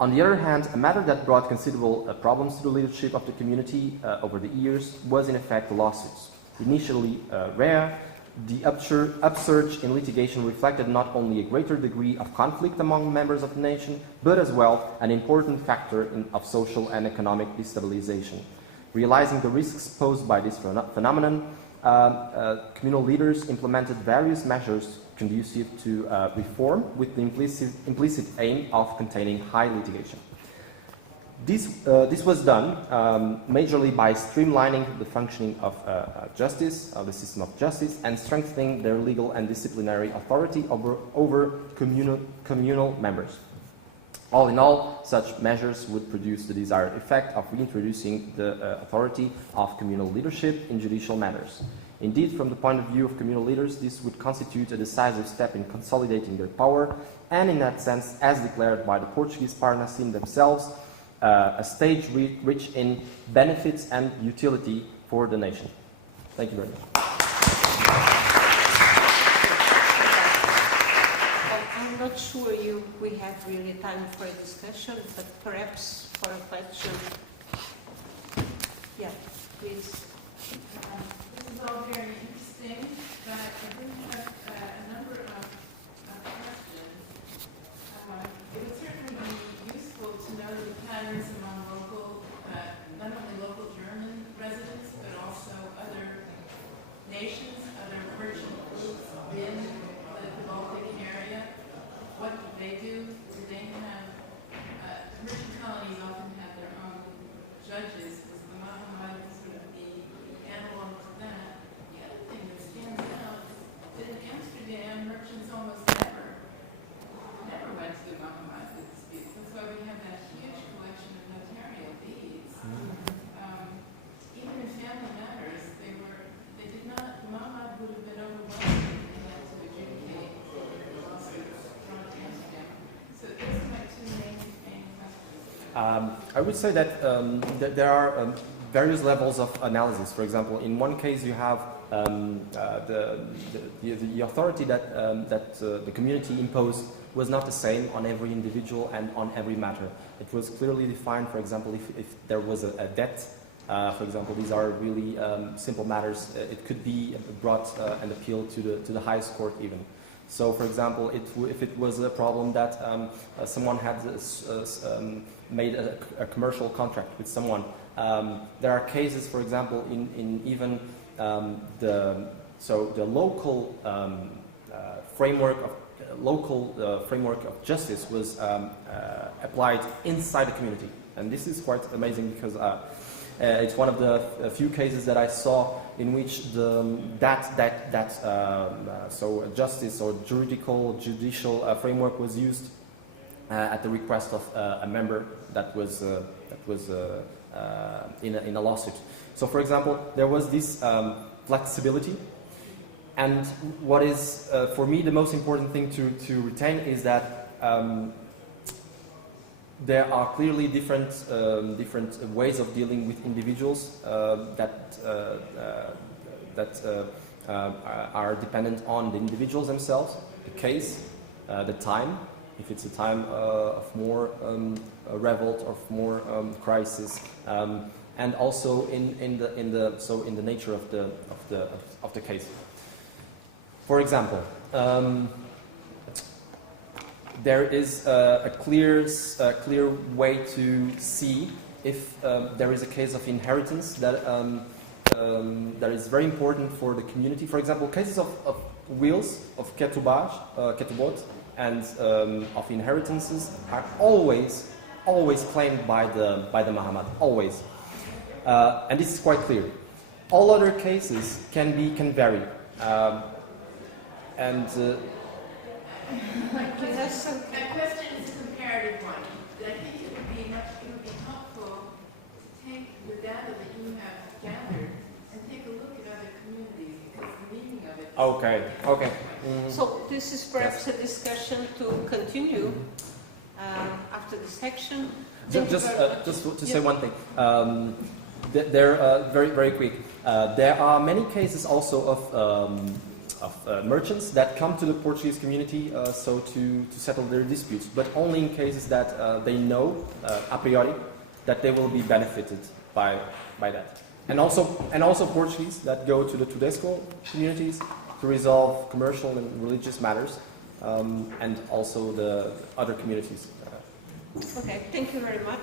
On the other hand, a matter that brought considerable problems to the leadership of the community over the years was in effect the lawsuits. Initially rare, the upsurge in litigation reflected not only a greater degree of conflict among members of the nation, but as well an important factor of social and economic destabilization. Realizing the risks posed by this phenomenon, communal leaders implemented various measures conducive to reform with the implicit aim of containing high litigation. This was done majorly by streamlining the functioning of justice, the system of justice, and strengthening their legal and disciplinary authority over communal members. All in all, such measures would produce the desired effect of reintroducing the authority of communal leadership in judicial matters. Indeed, from the point of view of communal leaders, this would constitute a decisive step in consolidating their power, and in that sense, as declared by the Portuguese Parnasim themselves, a stage rich in benefits and utility for the nation. Thank you very much. I'm not sure we have really time for a discussion, but perhaps for a question. Yeah, please. This is all very interesting, but I do have a number of questions. It would certainly be useful to know the patterns among local, not only local German residents, but also other nations, other merchant groups in the Baltic area. What do they do? Do they have, merchant colonies often have their own judges. Was the Mahamad sort of the analog to that? The other thing that stands out is in Amsterdam, merchants almost never went to the Mahamad to dispute. That's why we have that huge collection of notarial deeds. Even in family matters, the Mahamad would have been overwhelmed if they had to adjudicate the lawsuits from Amsterdam. So those are my two main questions. I would say that there are various levels of analysis. For example, in one case you have the authority that the community imposed was not the same on every individual and on every matter. It was clearly defined, for example, if there was a debt For example, these are really simple matters. It could be brought and appealed to the highest court even. So, for example, if it was a problem that someone had made a commercial contract with someone, there are cases, for example, in even the local framework of justice was applied inside the community, and this is quite amazing because it's one of the few cases that I saw in which justice or judicial framework was used at the request of a member that was in a lawsuit. So, for example, there was this flexibility, and what is for me the most important thing to retain is that there are clearly different ways of dealing with individuals that are dependent on the individuals themselves, the case, the time, if it's a time of more revolt or more crisis, and also in the nature of the case. For example, there is a clear way to see if there is a case of inheritance that is very important for the community. For example, cases of wills, of ketubot, and of inheritances are always claimed by the Mahamad, always. And this is quite clear. All other cases can vary. My question is a comparative one. I think it would be helpful to take the data that you have gathered and take a look at other communities because the meaning of it. Okay. So this is perhaps a discussion to continue after this section. Just to say one thing. They're very quick. There are many cases also of merchants that come to the Portuguese community to settle their disputes, but only in cases that they know a priori that they will be benefited by that. And also Portuguese that go to the Tudesco communities to resolve commercial and religious matters, and also the other communities. Okay, thank you very much.